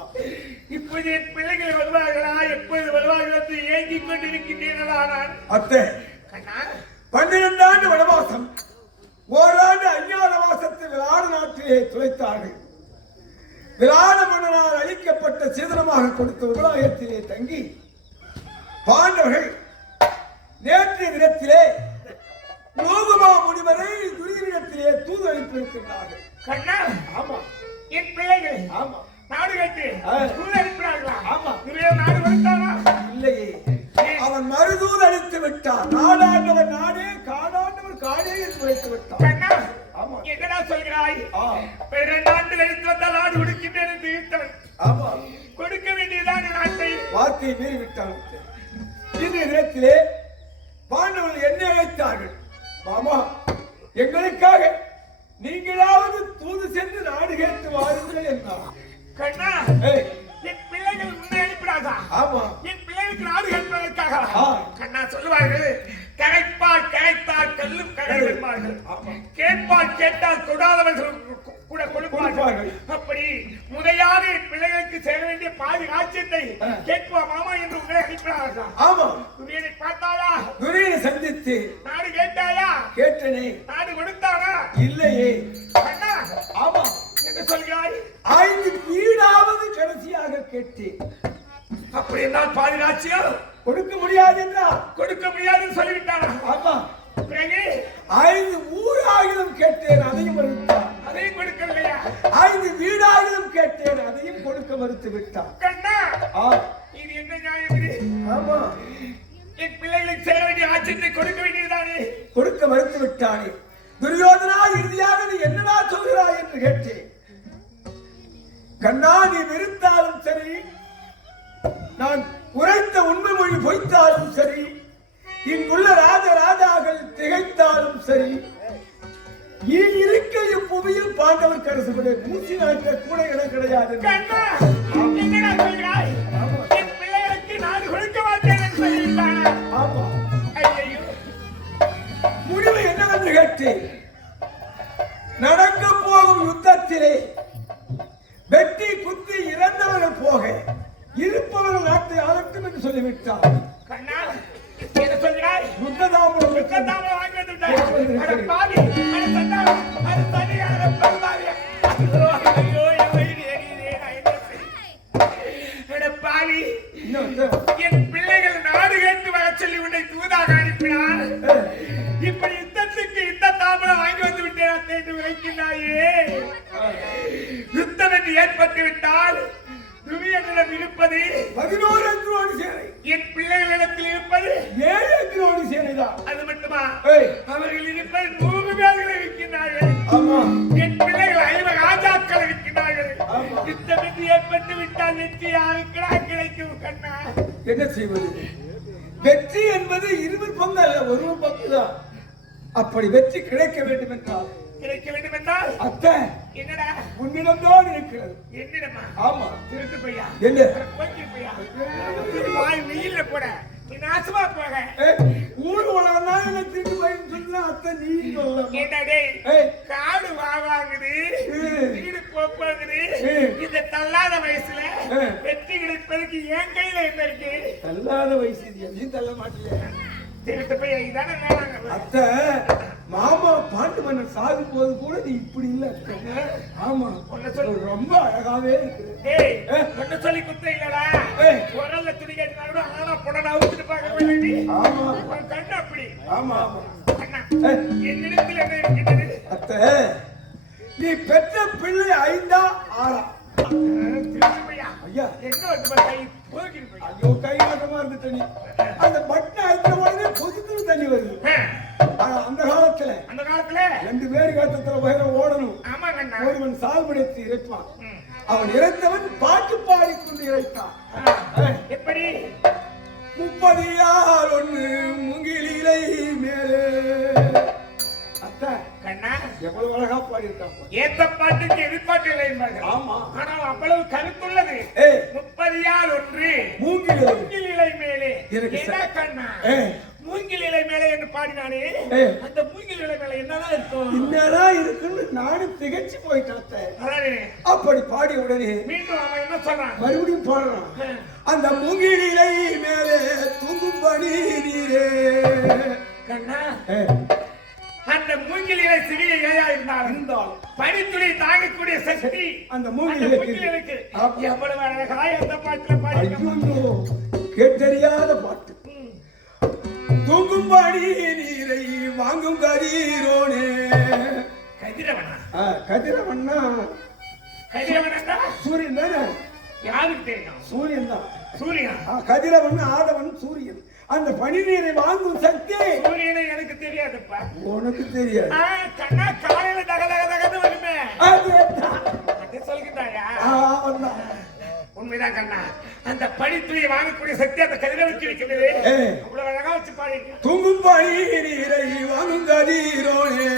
இப்போது என் பிள்ளைகள் வருவார்களா எப்போது வருவார்கள் என்று ஏங்கிக் கொண்டிருக்கின்றீர்களா நான் அத்தை கண்ணா 12 ஆண்டு வனவாசம் ஓராண்டு அஞ்ஞானவாசத்தை விராட நாட்டிலே துளைத்தார்கள் விராட மன்னனால் அளிக்கப்பட்ட சீதனமாக கொடுத்த உபராயத்திலே தங்கி பாண்டவர்கள் நேற்றைய தினத்திலே யோகமா முனிவரை துரிதனிடத்திலே தூது அனுப்பியிருக்கிறார்கள் கண்ணா ஆமா என் பிள்ளைகள் ஆமா நாடு கட்டு ஆ. தூது அனுப்பினார்களா ஆமா. இவரையோ நாடு கொடுத்தானா இல்லையே அவன் மறுதூது அளித்து விட்டான் நாடாண்டவர் நாடே காடாண்டவர் காடே என்று வைத்து விட்டான் கண்ணா ஆமா. என்னடா சொல்கிறாய் ஆ. 12 ஆண்டு கழித்து வந்தால் நாடு கொடுக்கின்றேன் என்று இழுத்தவன் ஆமா கொடுக்க வேண்டியதான நாட்டை வார்த்தையை மீறி விட்டான் இந்த நேரத்திலே பாண்டவர்கள் என்ன அழைத்தார்கள் மாமா எங்களுக்காக நீங்களாவது தூது சென்று நாடு கேட்டு வாருங்கள் என்றார் கண்ணா ஏய், என் பிள்ளைகள் உன்னை அனுப்பினாதா ஆமா என் பிள்ளைகளுக்கு நாடு கேட்பதற்காக ஆ. கண்ணா சொல்லுவார்கள் கரைப்பால் கரைத்தால் கல்லும் கரை என்பார்கள் ஆமா. கேட்பால் கேட்டால் தொடாதவர்கள் கூட கொடுப்பார்கள் கொடுப்பார்கள். அப்படி முறையாக என் பிள்ளைகளுக்கு சேர வேண்டிய பாதி ராஜ்யத்தை கேட்போம் மகாராஜா ஆமா. துரியனை பார்த்தாயா? துரியனை சந்தித்து நாடு கேட்டாயா? கேட்டனே. நாடு கொடுத்தானா? இல்லையே. அண்ணா ஆமா. என்ன சொல்கிறாய்? 5 வீடாவது கடைசியாக கேட்டேன். அப்படி என்றால் பாதுகாட்சியோ கொடுக்க முடியாது என்றா? கொடுக்க முடியாதுன்னு சொல்லிவிட்டானா? ஆமா. பிறகு 5 ஊராகிலும் கேட்டேன், அதையும் மறுத்தான். அதையும் கொடுக்கலையா? 5 வீடாகிலும் கேட்டேன், அதையும் கொடுக்க மறுத்து விட்டான். கண்ணா ஆ, இது என்ன நியாயம் இது? ஆமா. என் பிள்ளைகளுக்கு சேர வேண்டிய ஆட்சியத்தை கொடுக்க வேண்டியதுதானே? கொடுக்க மறுத்து விட்டானே. துரியோதனா, இறுதியாக நீ என்னடா சொல்கிறாய் என்று கேட்டேன். கண்ணா, நீ வெறுத்தாலும் சரி, நான் உரைத்த உண்மை மொழி பொய்த்தாலும் சரி, இங்குள்ள ராஜாக்கள் திகைத்தாலும் சரி, இருக்க இப்புவியில் பாண்டவர் கரசுபடி மூச்சு நாட்ட கூட இடம் கிடையாது. கண்ணா என்னடா சொல்கிறாய்? என் பிள்ளைகளுக்கு நான் கொடுக்க மாட்டேன் என்று சொல்லிவிட்டானா? ஆமா. ஐயையோ, முடிவு என்னவென்று கேட்டேன். நடக்க போகும் யுத்தத்திலே வெட்டி குத்தி இறந்தவர்கள் போக இருப்பவர்கள் நாட்டை ஆளட்டும் என்று சொல்லிவிட்டார். கண்ணா என்ன சொல்கிறாய்? யுத்ததாமரம் யுத்ததாமரம் வாங்கி வந்து விட்டாய். அட பாவி, அட சண்டாளம், அட தனியாக பரவாயில்லை. ஐயோ, என் வயிறு எரியுதே, நான் என்ன செய்ய? அட பாவி, என் பிள்ளைகள் நாடு கேட்டு வர சொல்லி உன்னை தூதாக அனுப்பினார். இப்படி யுத்தத்துக்கு யுத்த தாமரம் வாங்கி வந்து விட்டேன் என்று வைக்கின்றாயே. யுத்தம் என்று ஏற்பட்டு விட்டால் துரியனிடம் இருப்பது 11 அக்ரோணி சேனை, என் பிள்ளைகளிடத்தில் இருப்பது 7 அக்ரோணி சேனைதான். அது மட்டுமா? ஏய், அவர்கள் இருப்பது 100 பேர்கள் இருக்கின்றார்கள். ஆமா. என் பிள்ளைகள் 50 ராஜாக்கள் இருக்கின்றார்கள். ஆமா. யுத்தம் என்று ஏற்பட்டு விட்டால் வெற்றி யாருக்குடா கிடைக்கும்? கண்ணா என்ன செய்வது? வெற்றி என்பது 20 பங்கு அல்ல, 1 பங்குதான். அப்படி வெற்றி கிடைக்க வேண்டும் என்றால் கிடைக்க வேண்டும் என்றால் அத்தை என்னடா? உன்னிடம்தான் இருக்கிறது. என்னிடமா? ஆமா. திருட்டு பையா, என்ன? போக்கி பையா, வாய் வெயில்ல போட, நீ நாசமா போக. ஊர் வளர்ந்தா என்ன திருட்டு பையன் சொல்ல அத்தை நீ சொல்ல. என்னடே ஏய், காடு வாங்குது, வீடு போக்குது. இந்த தள்ளாத வயசுல வெற்றி கிடைப்பதற்கு என் கையில என்ன இருக்கு? தள்ளாத வயசு இது, நீ தள்ள மாட்டிய. திருட்டு பையா இதானே நானாங்க. அத்தை, மாமா பாண்டு மன்னன் சாகும் போது கூட நீ இப்படி இல்ல அத்தை. ஆமா, ஒன்ன சொல்லு. ரொம்ப அழகாவே இருக்கு. ஏய், ஒன்ன சொல்லி குத்த இல்லடா. குரல்ல துணி கேட்டா கூட ஆனா பொண்ணை அவுத்துட்டு பார்க்க வேண்டி. ஆமா. உன் கண்ணு அப்படி. ஆமா. அண்ணா, என்னிடத்தில் என்ன இருக்கின்றது? அத்தை, நீ பெற்ற பிள்ளை 5ஆ 6ஆ? திருட்டு பையா, ஐயா, என்ன வந்து கை போகிட்டு பையா. ஐயோ, கை மாட்டமா இருக்கு தண்ணி. அந்த பட்டனை அடிச்ச உடனே கொதிக்கிற தண்ணி வருது. ஆனா அந்த காலத்துல அந்த காலத்துல 2 பேர் காத்தத்துல வயல ஓடணும். ஆமா கண்ணா. ஒருவன் சால்படைத்து இறைப்பான். அவன் இறைத்தவன் பாட்டு பாடிக்கொண்டு இறைத்தான். எப்படி? 30 யார் ஒண்ணு முங்கிலிலை மேலே. அத்தை, கண்ணா எவ்வளவு அழகா பாடியிருக்கான். ஏத்த பாட்டுக்கு எதிர்பார்ட்டு இல்லை என்பார்கள். ஆமா. ஆனால் அவ்வளவு கருத்துள்ளது. 30 யாழ் ஒன்று மூங்கிலிலை மூங்கில் இலை மேலே. எனக்கு என்ன கண்ணா? மூங்கில் இலை மேலே என்று பாடினானே, அந்த மூங்கில் இலை மேலே என்னதான் இருக்கும்? என்னதான் இருக்குன்னு நானும் திகைச்சு போயிட்டேன். அதானே? அப்படி பாடிய உடனே மீண்டும் அவன் என்ன சொல்றான்? மறுபடியும் பாடுறான். அந்த மூங்கிலிலை மேலே தூங்கும் பனி நீரே. கண்ணா, அந்த மூங்கில் இலை சிறிய இலையா இருந்தால் பனித்துளி தாங்கக்கூடிய சக்தி அந்த அந்த மூங்கில் மூங்கில் இலைக்கு. எவ்வளவு அழகா அந்த பாட்டுல பாடியிருக்கான். கேட்டறியாத பாட்டு. தூங்கும் பனி நீரை வாங்கும் கதிரோனே. கதிரவனா? கதிரவன்னா கதிரவனா? சூரியன் தானே? யாருக்கு தெரியும்? சூரியன் தான். சூரியன். கதிரவன் ஆதவன் சூரியன். அந்த பனி நீரை வாங்கும் சக்தி சூரியனை எனக்கு தெரியாதுப்பா. உனக்கு தெரியாது. கண்ணா, காலையில தக தக தகன்னு வருமே, அது சொல்கின்றாயா? உண்மைதான் கண்ணா. அந்த பனித்துளியை வாங்கக்கூடிய சக்தி அந்த கதிரவனுக்கு இருக்கிறது. அவ்வளவு அழகா வச்சு பாடிக்க. தூங்கும் பனி நீரை வாங்கும் கதிரோனே.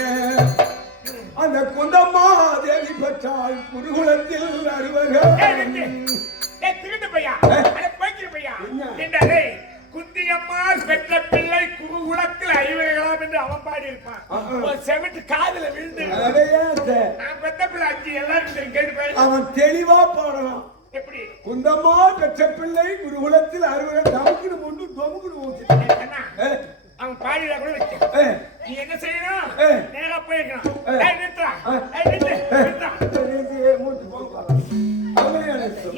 அந்த குந்தம்மா தேவி பெற்றால் குருகுலத்தில் அறுவர்கள். திருட்டு பையா, போய்க்கிற பையா, என்றே குந்தியம்மா பெற்ற பிள்ளை குருகுலத்தில் ஐவர்களாம் என்று அவன் பாடி இருப்பான். ஒரு செவட்டு காதுல விழுந்து நான் பெற்ற பிள்ளை 5 எல்லாரும் கேட்டு. அவன் தெளிவா பாடலாம். எப்படி குந்தம்மா பெற்ற பிள்ளை குருகுலத்தில் அறுவரை நமக்குன்னு கொண்டு தொமுக்குன்னு ஊத்தி கண்ணா அவன் பாடியில கூட வச்ச நீ என்ன செய்யணும் நேரா போயிருக்கணும் நிறுத்தா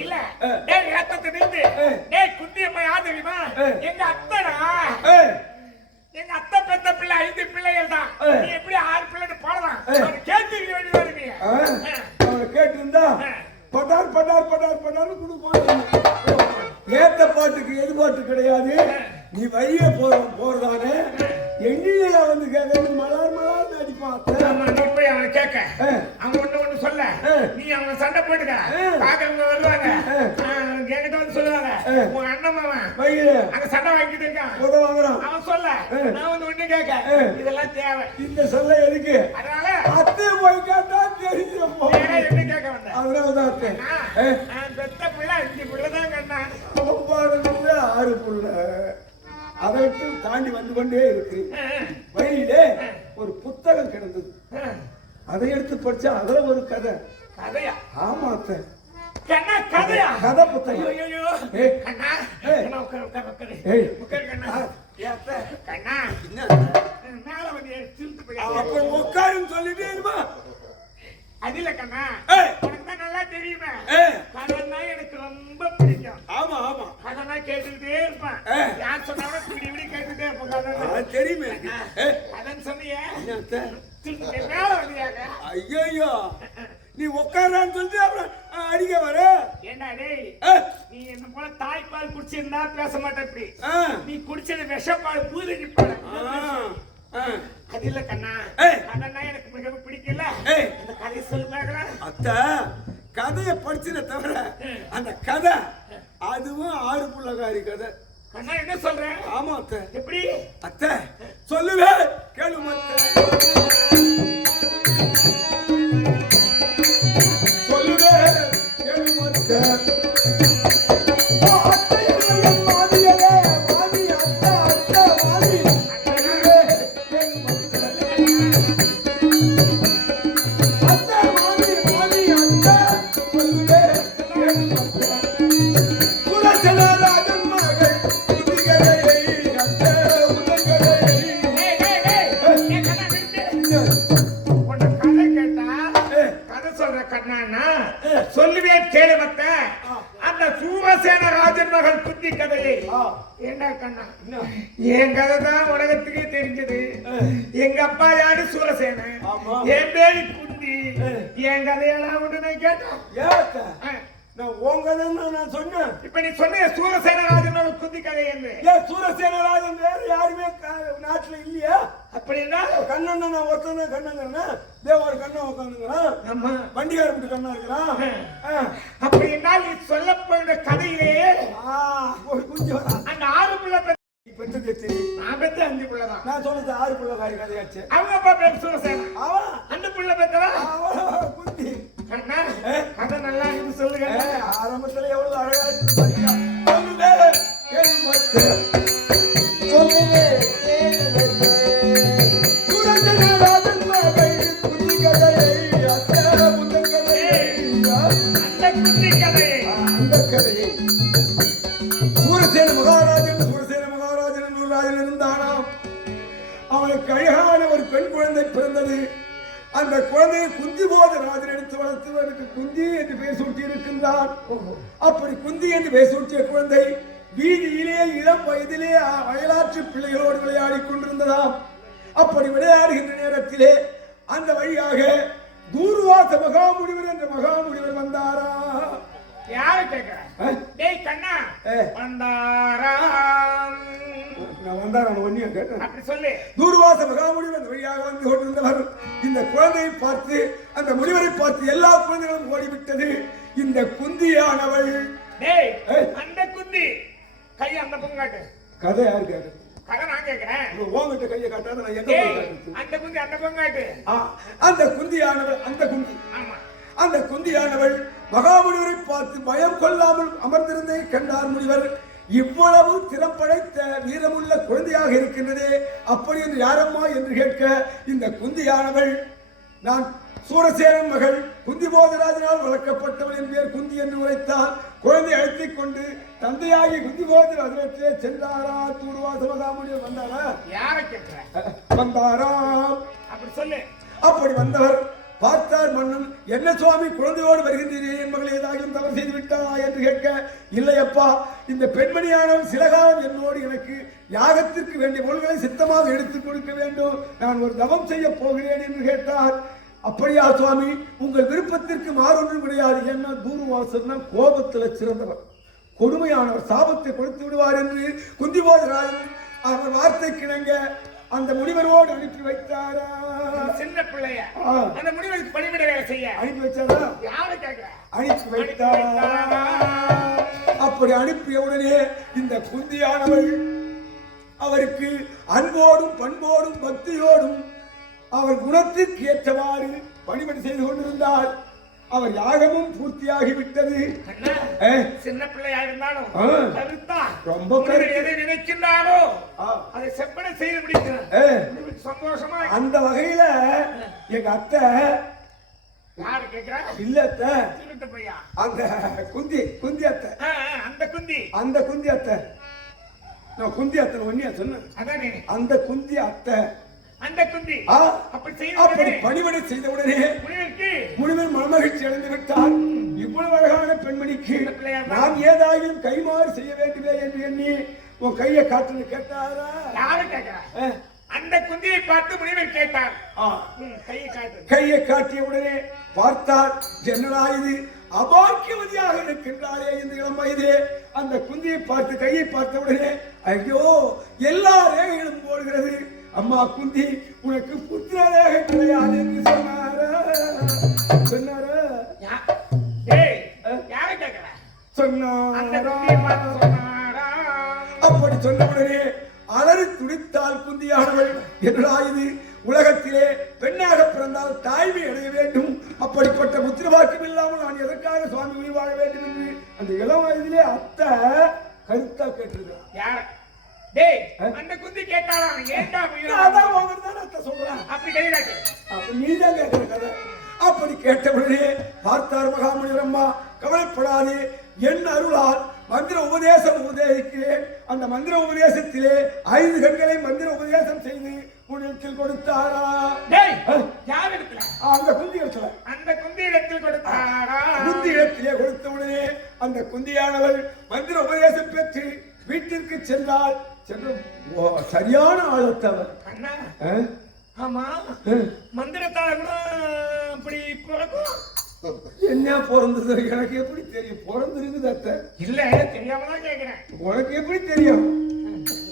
இல்ல டேய் ரத்தத்தை நிறுத்து டேய் குந்தியம்மா யார் தெரியுமா எங்க அத்தனா எங்க அத்தை பெத்த பிள்ளை 5 பிள்ளைகள் தான் நீ எப்படி 6 பிள்ளைன்னு போடலாம் கேட்டுக்க வேண்டியதா நீ அவனை கேட்டிருந்தா படார் படார் படார் படார்னு கொடுப்பான் ஏத்த பாட்டுக்கு எது பாட்டு கிடையாது நீ வழிய போறதானே எண்ணில வந்து கேட்க மலர் மலர்னு அடிப்பான் நீ போய் அவனை கேட்க அவன் ஒண்ணு சொல்ல நீ அவனை சண்டை போட்டுக்க பாக்கவங்க வருவாங்க என்கிட்ட வந்து சொல்லுவாங்க உன் அண்ணன் மாமன் அங்க சண்டை வாங்கிட்டு இருக்கான் வாங்குறான் அவன் சொல்ல நான் வந்து ஒண்ணு கேட்க இதெல்லாம் தேவை இந்த சொல்ல எதுக்கு அதனால அத்தை போய் கேட்டா தெரிஞ்சிருப்போம் என்ன கேட்க வந்த அதனாலதான் அத்தை பெத்த பிள்ளை 5 பிள்ளை தான் கண்ணா 6 பிள்ளை அதை விட்டு தாண்டி வந்து கொண்டே இருக்கு வழியிலே ஒரு புத்தகம் கிடந்தது அதை எடுத்து படிச்சா அதுல ஒரு கதை கதையா ஆமா அத்தை கண்ணா கதையா கதை புத்தகம் ஐயோ கண்ணா உட்காரு கண்ணா கண்ணா மேல வந்து திருத்து போய் அப்புறம் உட்காருன்னு சொல்லிட்டே இருமா அதில்ல கண்ணா உனக்கு தான் நல்லா தெரியுமே கதைன்னா எனக்கு ரொம்ப பிடிக்கும் ஆமா ஆமா கதைனா கேட்டுக்கிட்டே இருப்பேன் யார் சொன்னாலும் இப்படி இப்படி கேட்டுட்டே இருப்பேன் கதை தெரியுமே கதைன்னு சொன்னியே மேல வந்தியாங்க ஐயோ நீ உட்காரான்னு சொல்லிட்டு அப்புறம் அடிக்க வர ஏண்டா டேய் நீ என்ன போல தாய்ப்பால் குடிச்சிருந்தா பேச மாட்டேன் இப்படி நீ குடிச்சது விஷப்பால் பூதகி பால் அது இல்ல கண்ணா கண்ணா எனக்கு மிகவும் பிடிக்கல அந்த கதை சொல்லுவாங்களா அத்தை கதையை படிச்சுன தவிர அந்த கதை அதுவும் 6 புள்ளகாரி கதை கண்ணா என்ன சொல்றேன் ஆமா அத்தை எப்படி அத்தை சொல்லுவே கேளு அத்தை சொல்லுவே கேளு அத்தை சொல்லுவேன் கேளு மத்த அந்த சூரசேன ராஜன் மகள் குந்தி கதையை என்ன கண்ணா என் கதை தான் உலகத்துக்கே தெரிஞ்சது எங்க அப்பா யாரு சூரசேன என் பேரு குந்தி என் கதையெல்லாம் ஒண்ணு கேட்டேன் நான் உங்க நான் சொன்னேன் இப்ப நீ சொன்ன சூரசேனராஜனோட குந்தி கதை என்ன சூரசேனராஜன் வேற யாருமே நாட்டுல இல்லையா அப்படின்னா கண்ணன் நான் ஒருத்தன் கண்ணங்கன்னா தேவர் கண்ணன் உட்காந்துங்கிறான் ஆமா வண்டிகார இப்படி கண்ணா இருக்கிறான் அப்படின்னா நீ சொல்ல போற கதையிலேயே ஒரு குஞ்சு வரா அந்த 6 பிள்ளை பெற்றது தெரியும் நான் பெற்ற 5 பிள்ளை தான் நான் சொன்னது 6 பிள்ளைகாரி கதையாச்சு அவங்க அப்பா பேர் சூரசேன அவன் அந்த பிள்ளை பெற்றவா குந்தி அண்ணா கதை நல்லா இருக்கு சொல்லுங்க ஆரம்பத்துல எவ்வளவு அழகா இருக்கு சூரசேன மகாராஜன் என்று ஒரு ராஜன் இருந்தானாம். அவனுக்கு அழகான ஒரு பெண் குழந்தை பிறந்தது. அந்த குழந்தையை குந்தி போத ராஜன் எடுத்து வளர்த்துவதற்கு குந்தி என்று பெயர் சூட்டி இருக்கின்றான். அப்படி குந்தி என்று பெயர் சூட்டிய குழந்தை வீதியிலே இளம் வயதிலே வயலாற்று பிள்ளைகளோடு விளையாடி கொண்டிருந்ததாம். அப்படி விளையாடுகின்ற நேரத்திலே அந்த வழியாக தூர்வாச மகாமுனிவர் என்ற மகாமுனிவர் வந்தாரா? யாரு கேக்குற? டேய் கண்ணா வந்தாராம். நான் வந்தாராம் ஒன்னியா கேட்டேன். அப்படி சொல்லு. தூர்வாச மகாமுனிவர் அந்த வழியாக வந்து கொண்டிருந்தவர் இந்த குழந்தையை பார்த்து அந்த முனிவரை பார்த்து எல்லா குழந்தைகளும் ஓடிவிட்டது. இந்த குந்தியானவள் டேய் அந்த குந்தி கை அந்த பக்கம் காட்டு. கதை யாரு கேக்குது? கதை நான் கேக்குறேன். உங்ககிட்ட கையை காட்டாத நான் எங்க போய் காட்டுறது? அந்த குந்தி அந்த பக்கம் காட்டு. அந்த குந்தியானவள் அந்த குந்தி. ஆமா. அந்த குந்தியானவள் மகாமுனிவரை பார்த்து பயம் கொள்ளாமல் அமர்ந்திருந்ததை கண்டார் முனிவர். இவ்வளவு திறம் படைத்த வீரமுள்ள குழந்தையாக இருக்கின்றதே, அப்படி என்று யாரம்மா என்று கேட்க இந்த குந்தியானவள் நான் சூரசேனன் மகள் குந்தி போதராஜனால் வளர்க்கப்பட்டவள் என் பேர் குந்தி என்று உரைத்தார். குழந்தை அழைத்துக் கொண்டு தந்தையாகி குந்தி போதராஜனத்திலே சென்றாரா. தூர்வாச மகாமுனிவர் வந்தாரா? யாரை கேட்கிற? வந்தாராம். அப்படி சொல்லு. அப்படி வந்தவர் பார்த்தார். மன்னன், என்ன சுவாமி குழந்தையோடு வருகின்றீர்கள், என் மகள் ஏதாகவும் தவறு செய்து விட்டாரா என்று கேட்க, இல்லையப்பா, இந்த பெண்மணியானவன் சில காலம் என்னோடு எனக்கு யாகத்திற்கு வேண்டிய பொருள்களை சித்தமாக எடுத்துக் கொடுக்க வேண்டும், நான் ஒரு தவம் செய்ய போகிறேன் என்று கேட்டார். அப்படியா சுவாமி, உங்கள் விருப்பத்திற்கு மாறொன்றும் கிடையாது. என்ன தூர்வாசன் கோபத்தில் சிறந்தவர், கொடுமையானவர், சாபத்தை கொடுத்து விடுவார் என்று குந்திபோதராஜன் அவர் வார்த்தை கிணங்க அந்த முனிவரோடு அனுப்பி வைத்தாரா. சின்ன பிள்ளைய அந்த முனிவருக்கு பணிவிட வேலை செய்ய அனுப்பி வச்சாரா? யாரை கேட்கிற? அனுப்பி வைத்தாரா. அப்படி அனுப்பிய உடனே இந்த குந்தியானவள் அவருக்கு அன்போடும் பண்போடும் பக்தியோடும் அவர் குணத்திற்கு ஏற்றவாறு பணிவிடை செய்து கொண்டிருந்தார். அவர் யாகமும் பூர்த்தியாகிவிட்டது. சின்ன பிள்ளையா இருந்தாலும் ரொம்ப எதை நினைக்கின்றாரோ அதை செப்பனை செய்து முடிக்கிறார். சந்தோஷமா அந்த வகையில எங்க அத்தை யாரு கேட்கிறா? இல்ல அத்தை, பையா அந்த குந்தி அத்தை, அந்த குந்தி அத்தை, நான் குந்தி அத்தை ஒன்னியா சொன்னேன். அதானே அந்த குந்தி அத்தை, அந்த குந்தி அப்படி பணிவிடை செய்த உடனே முனிவர் மனமகிழ்ச்சி அடைந்து விட்டார். இவ்வளவு அழகான பெண்மணிக்கு நாம் ஏதாயும் கைமாறு செய்ய வேண்டுமே என்று எண்ணி உன் கையை காட்டுன்னு கேட்டாரா? யாரு கேட்கிறா? அந்த குந்தியை பார்த்து முனிவர் கேட்டார். கையை காட்டிய உடனே பார்த்தார், என்னடா இது அபாக்கியவதியாக இருக்கின்றாரே இந்த இளம் வயதே. அந்த குந்தியை பார்த்து கையை பார்த்த உடனே, ஐயோ எல்லா ரேகைகளும் போடுகிறது, அம்மா குந்தி உனக்கு புத்திரரேக கிடையாது என்று சொன்னாரா? அப்படி சொன்ன உடனே அலறி துடித்தால் குந்தியானவள், என்னடா இது, உலகத்திலே பெண்ணாக பிறந்தால் தாய்மை அடைய வேண்டும், அப்படிப்பட்ட புத்திரவாக்கியம் இல்லாமல் நான் எதற்காக சுவாமி உயிர் வாழ வேண்டும் என்று அந்த இளம் வயதிலே அத்தை கருத்தா கேட்டிருக்கிறார். அந்த குந்தி கேட்டாரா? ஏண்டா சொல்றேன், அப்படி கிடையாது, நீதான் கேட்கிற கதை. அப்படி கேட்டவுடனே பார்த்தார் மகாமுனிவர், அம்மா கவலைப்படாதே, என் அருளால் மந்திர உபதேசம் உபதேசிக்கிறேன். அந்த மந்திர உபதேசத்திலே 5 கண்களை மந்திர உபதேசம் செய்து உன்னிடத்தில் கொடுத்தாரா? யார் இடத்துல? அந்த குந்தி இடத்துல. அந்த குந்தி இடத்தில் கொடுத்தாரா? குந்தி இடத்திலே கொடுத்த உடனே அந்த குந்தியானவள் மந்திர உபதேசம் பெற்று வீட்டிற்கு சென்றால் சரியான ஆழத்தவர். ஆமா, மந்திரத்தால அப்படி பிறக்கும். என்ன பிறந்தது எனக்கு எப்படி தெரியும்? பிறந்திருக்குது அத்தை. இல்ல, தெரியாமதான் கேக்குறேன். உனக்கு எப்படி தெரியும்?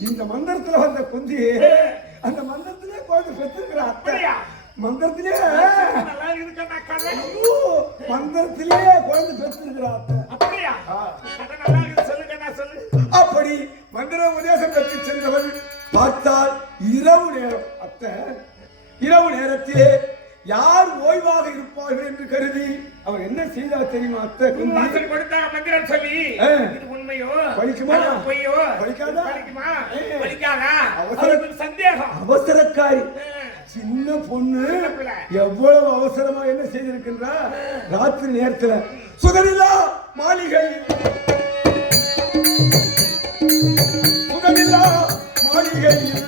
இந்த மந்திரத்துல வந்த குந்தி அந்த மந்திரத்திலே குழந்தை பெற்றிருக்கிற அத்தை. மந்திரத்திலே நல்லா இருக்கு, மந்திரத்திலே குழந்தை பெற்றிருக்கிற அத்தை. அப்படியா? நல்லா இருக்கு, சொல்லுங்க, சொல்லு. அப்படி மந்திர உபதேசம் பெற்று சென்றவள் பார்த்தால் இரவு நேரம். அத்தை, இரவு நேரத்திலே யார் ஓய்வாக இருப்பார்கள் என்று கருதி அவர் என்ன செய்தார் தெரியுமா? அத்தை கொடுத்தாங்க மந்திரம் சொல்லி, இது உண்மையோ பலிக்குமா பொய்யோ? பலிக்காதா? பலிக்காதா? சந்தேகம். அவசரக்காரி சின்ன பொண்ணு எவ்வளவு அவசரமா என்ன செய்திருக்கின்றா? ராத்திரி நேரத்துல சுகரில்லா மாளிகை, சுகரில்லா மாளிகையில்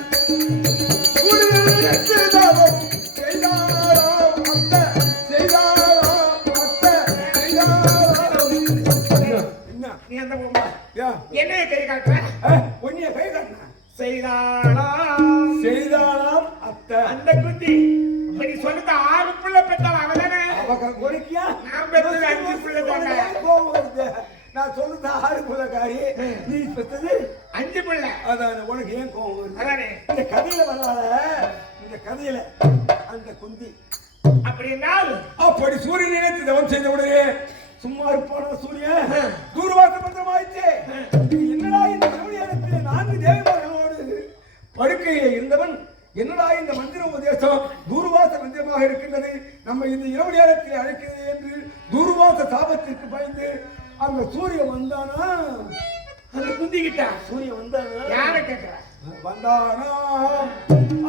என்ன கை காட்டுற? பொன்னிய கை காட்டுற. செய்தாளாம் அத்தை. அந்த குந்தி நீ சொல்லுங்க, 6 பிள்ளை பெற்றாள் அவதானே? கொடுக்கியா? நான் பெற்றது 5 பிள்ளை தானே. நான் சொல்லுது 6 பிள்ளைக்காரி, நீ பெற்றது 5 பிள்ளை. அதான் உனக்கு ஏன் கோவம் வருது? அதானே இந்த கதையில வராத, இந்த கதையில அந்த குந்தி அப்படின்னால் அப்படி சூரியன் நினைத்து தவம் செய்த உடனே சும்மா இருப்பான சூரியன் தூர்வாச மந்திரமாயிற்று. என்னடா இந்த நேரத்தில் 4 தேவர்களோடு படுக்கையிலே இருந்தவன், என்னடா இந்த மந்திர உபதேசம் தூர்வாச மந்திரமாக இருக்கின்றது, நம்ம இந்த இரவு நேரத்தில் அழைக்கிறது என்று தூர்வாச சாபத்திற்கு பயந்து அந்த சூரியன் வந்தானா? அந்த குந்திக்கிட்ட சூரியன் வந்தானா? யாரை கேட்கிற? வந்தானா?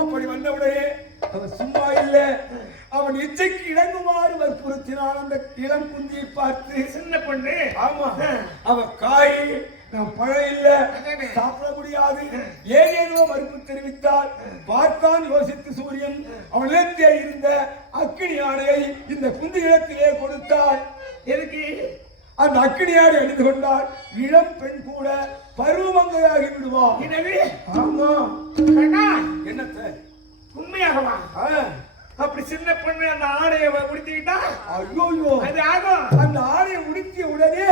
அப்படி வந்தவுடனே அவன் சும்மா இல்லை, அவன் அவன் இச்சைக்கு இணங்குமாறு வற்புறுத்தினான். அந்த இளம் குந்தியை பார்த்து, சின்ன பொண்ணு ஆமா அவ காய் நான் பழம் இல்ல சாப்பிட முடியாது ஏதேனோ மறுப்பு தெரிவித்தார். பார்த்தான் யோசித்து சூரியன் அவனிடத்தே இருந்த அக்கினி ஆடையை இந்த குந்தி இடத்திலே கொடுத்தார். எதுக்கு? அந்த அக்கினி ஆடை அணிந்து கொண்டார். இளம் பெண் கூட பருவமங்கையாகி விடுவார். எனவே ஆமா கண்ணா என்னத்த உண்மையாகவா? அப்படி சின்ன பொண்ணு அந்த ஆடையை உடுத்திக்கிட்டா ஐயோ அது ஆகும். அந்த ஆடையை உடுத்திய உடனே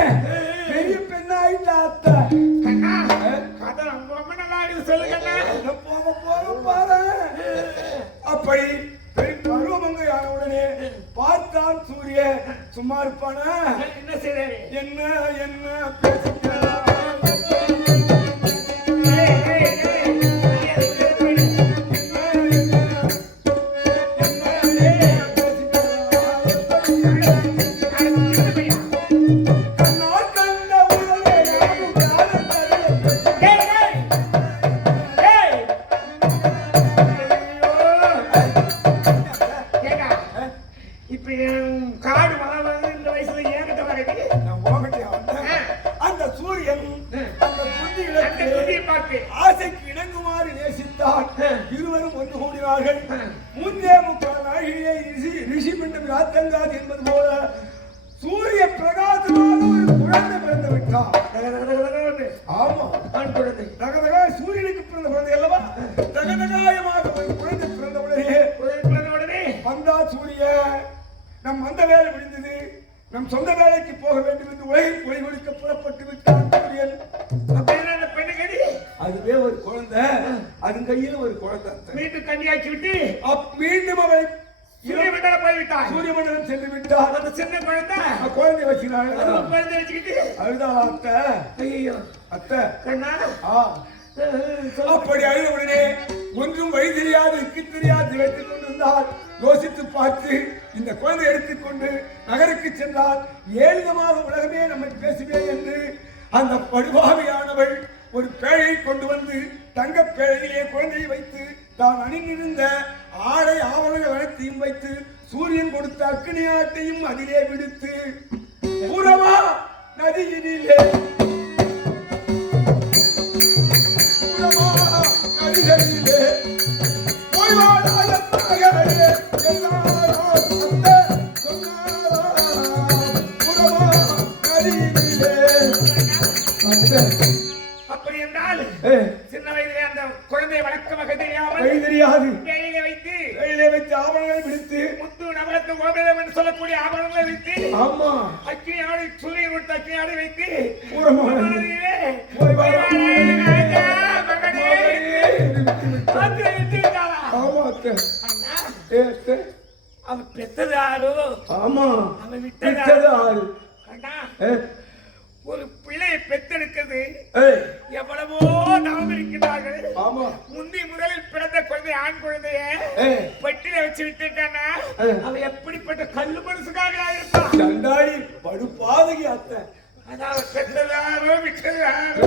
பெரிய பெண்ணாயிட்டா அத்தை. கண்ணா கதை ரொம்ப நல்லா இருக்கு, சொல்லு கண்ணா. போக போக பாரு. அப்படி பருவமங்கையான உடனே பார்த்தான் சூரிய. சும்மா இருப்பானா? என்ன செய்தாரு? என்ன என்ன பேசுகிறான்? ஆசைக்கு இணங்குமாறு நேசித்தார். இருவரும் ஒன்று கூடினார்கள். மூன்றே முக்கால் நாழிகை ரிஷி பிண்டம் ராத்தங்காது என்பது போல சூரிய பிரகாசமான ஒரு குழந்தை பிறந்து விட்டார். ஆமா தகதகா சூரியனுக்கு பிறந்த குழந்தை அல்லவா? தகதகாயமாக ஒரு குழந்தை பிறந்த உடனே வந்தா சூரிய நம் வந்த வேலை முடிந்தது, நம் சொந்த வேலைக்கு போக வேண்டும் என்று உலகில் ஒளி ஒழிக்க புறப்பட்டு விட்டான் சூரியன். அதுவே ஒரு குழந்தை, அது கையில் ஒரு குழந்தை. மீண்டும் கண்ணியாக்கி விட்டு மீண்டும் அவளை சூரிய மண்டலம் போய்விட்டார். சூரிய மண்டலம் சென்று விட்டார். அந்த சின்ன குழந்தை குழந்தை வச்சினாள். குழந்தை வச்சுக்கிட்டு அழுதா அத்தை. ஐயோ அத்தை கண்ணா. அப்படி அழுத உடனே ஒன்றும் வழி தெரியாது இக்கு தெரியாது வைத்துக் கொண்டிருந்தார். யோசித்து பார்த்து இந்த குழந்தை எடுத்துக்கொண்டு நகருக்கு சென்றால் ஏழுதமாக உலகமே நம்மை பேசுவே என்று அந்த படுபாவியானவள் ஒரு பேழை கொண்டு வந்து தங்க பேழையிலே குழந்தையை வைத்து தான் அணிந்திருந்த ஆடை ஆவணங்கள் அனைத்தையும் வைத்து சூரியன் கொடுத்த அக்கினி ஆட்டையும் அதிலே விடுத்து பூரமா நதியினிலே நதிகளிலே அப்படி என்றால் சின்ன வயதிலே அந்த குழந்தையை வழக்கமாக தெரியாது வைத்து ஆவணங்களை விடுத்து முத்து நவரத்து கோபேதம் என்று சொல்லக்கூடிய ஆவணங்களை வைத்து ஆமா அக்கினி ஆடை சூரியன் கொடுத்த அக்கினி ஆடை வைத்து அவன் பெற்றது ஆறு. ஆமா அவன் விட்டது ஆறு. ஒரு பிள்ளையை பெற்றெடுக்கிறது எவ்வளவோ தவம் இருக்கிறார்கள். ஆமா முந்தி முதலில் பிறந்த குழந்தை ஆண் குழந்தைய பெட்டில வச்சு விட்டுட்டானா அவன் எப்படிப்பட்ட கல்லு மனசுக்காக இருப்பான். சண்டாடி படுபாதகி அத்தை. அதாவது பெற்றதாரோ விட்டதாருதான்.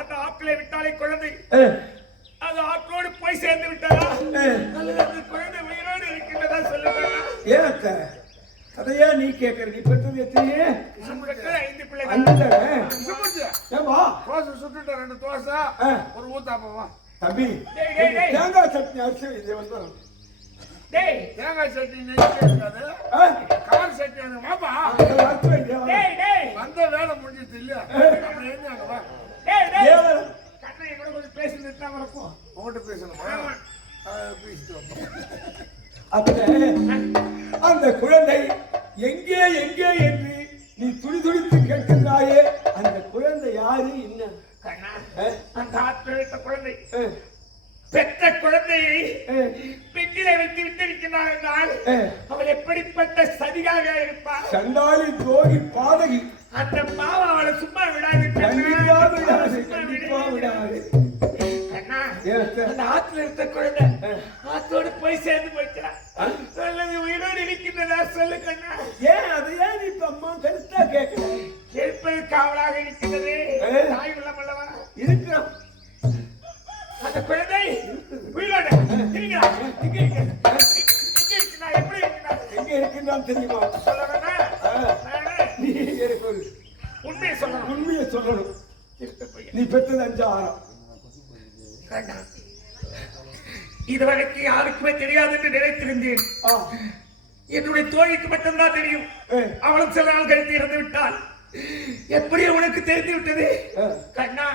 அந்த ஆப்பிளை விட்டாலே குழந்தை அது ஆற்றோடு போய் சேர்ந்து விட்டதா அல்லது அந்த குழந்தை உயிரோடு இருக்கின்றதா சொல்லுங்க. அதையா நீ கேட்கற? நீ பெற்றது எத்தனையே? 5 பிள்ளைகள். சுட்டுட்ட 2 தோசை ஒரு ஊத்தாப்பமா. தம்பி தேங்காய் சட்னி அரிசி இது வந்து தேங்காய் சட்னி இருக்காது, கார் சட்னி வாப்பா. வந்த வேலை முடிஞ்சது இல்லையா? கண்ணை கூட கொஞ்சம் பேசி வரப்போம். உங்கள்கிட்ட பேசணும். அந்த குழந்தை எங்கே எங்கே என்று நீ துடிதுடித்து கேட்கின்றாயே, அந்த குழந்தை யாரு? என்ன கண்ணா? அந்த ஆத்ம குழந்தை பெற்ற குழந்தையை பெட்டிலே வைத்து விட்டிருக்கிறார் என்றால் அவள் எப்படிப்பட்ட சதியாக இருப்பாள்? சண்டாளி துரோகி பாதகி. அந்த பாவ அவளை சும்மா விடாது. அந்த ஆத்துல இருந்த குழந்தை ஆத்தோடு போய் சேர்ந்து போயிட்டா அல்லது உயிரோடு இருக்கின்றதா சொல்லு கண்ணா. ஏன் அதை ஏன் இப்ப அம்மா கருத்தா கேட்க? கேட்பது காவலாக இருக்கின்றது. தாய் உள்ளம் அல்லவா இருக்கிறோம். அந்த குழந்தை உயிரோடு தெரியுமா? சொல்லணும்னா நானு நீ எனக்கு ஒரு உண்மையை சொல்லணும். உண்மையை சொல்லணும். திருட்டு பையன். நீ பெற்றது 5 ஆரம். கண்ணா, இதுவரைக்கும் யாருக்குமே தெரியாது என்று நினைத்திருந்தேன். ஆ. என்னுடைய தோழிக்கு மட்டும்தான் தெரியும். அவளும் சில நாள் கழித்து இறந்து விட்டாள். எப்படி உனக்கு தெரிந்து விட்டது? கண்ணா,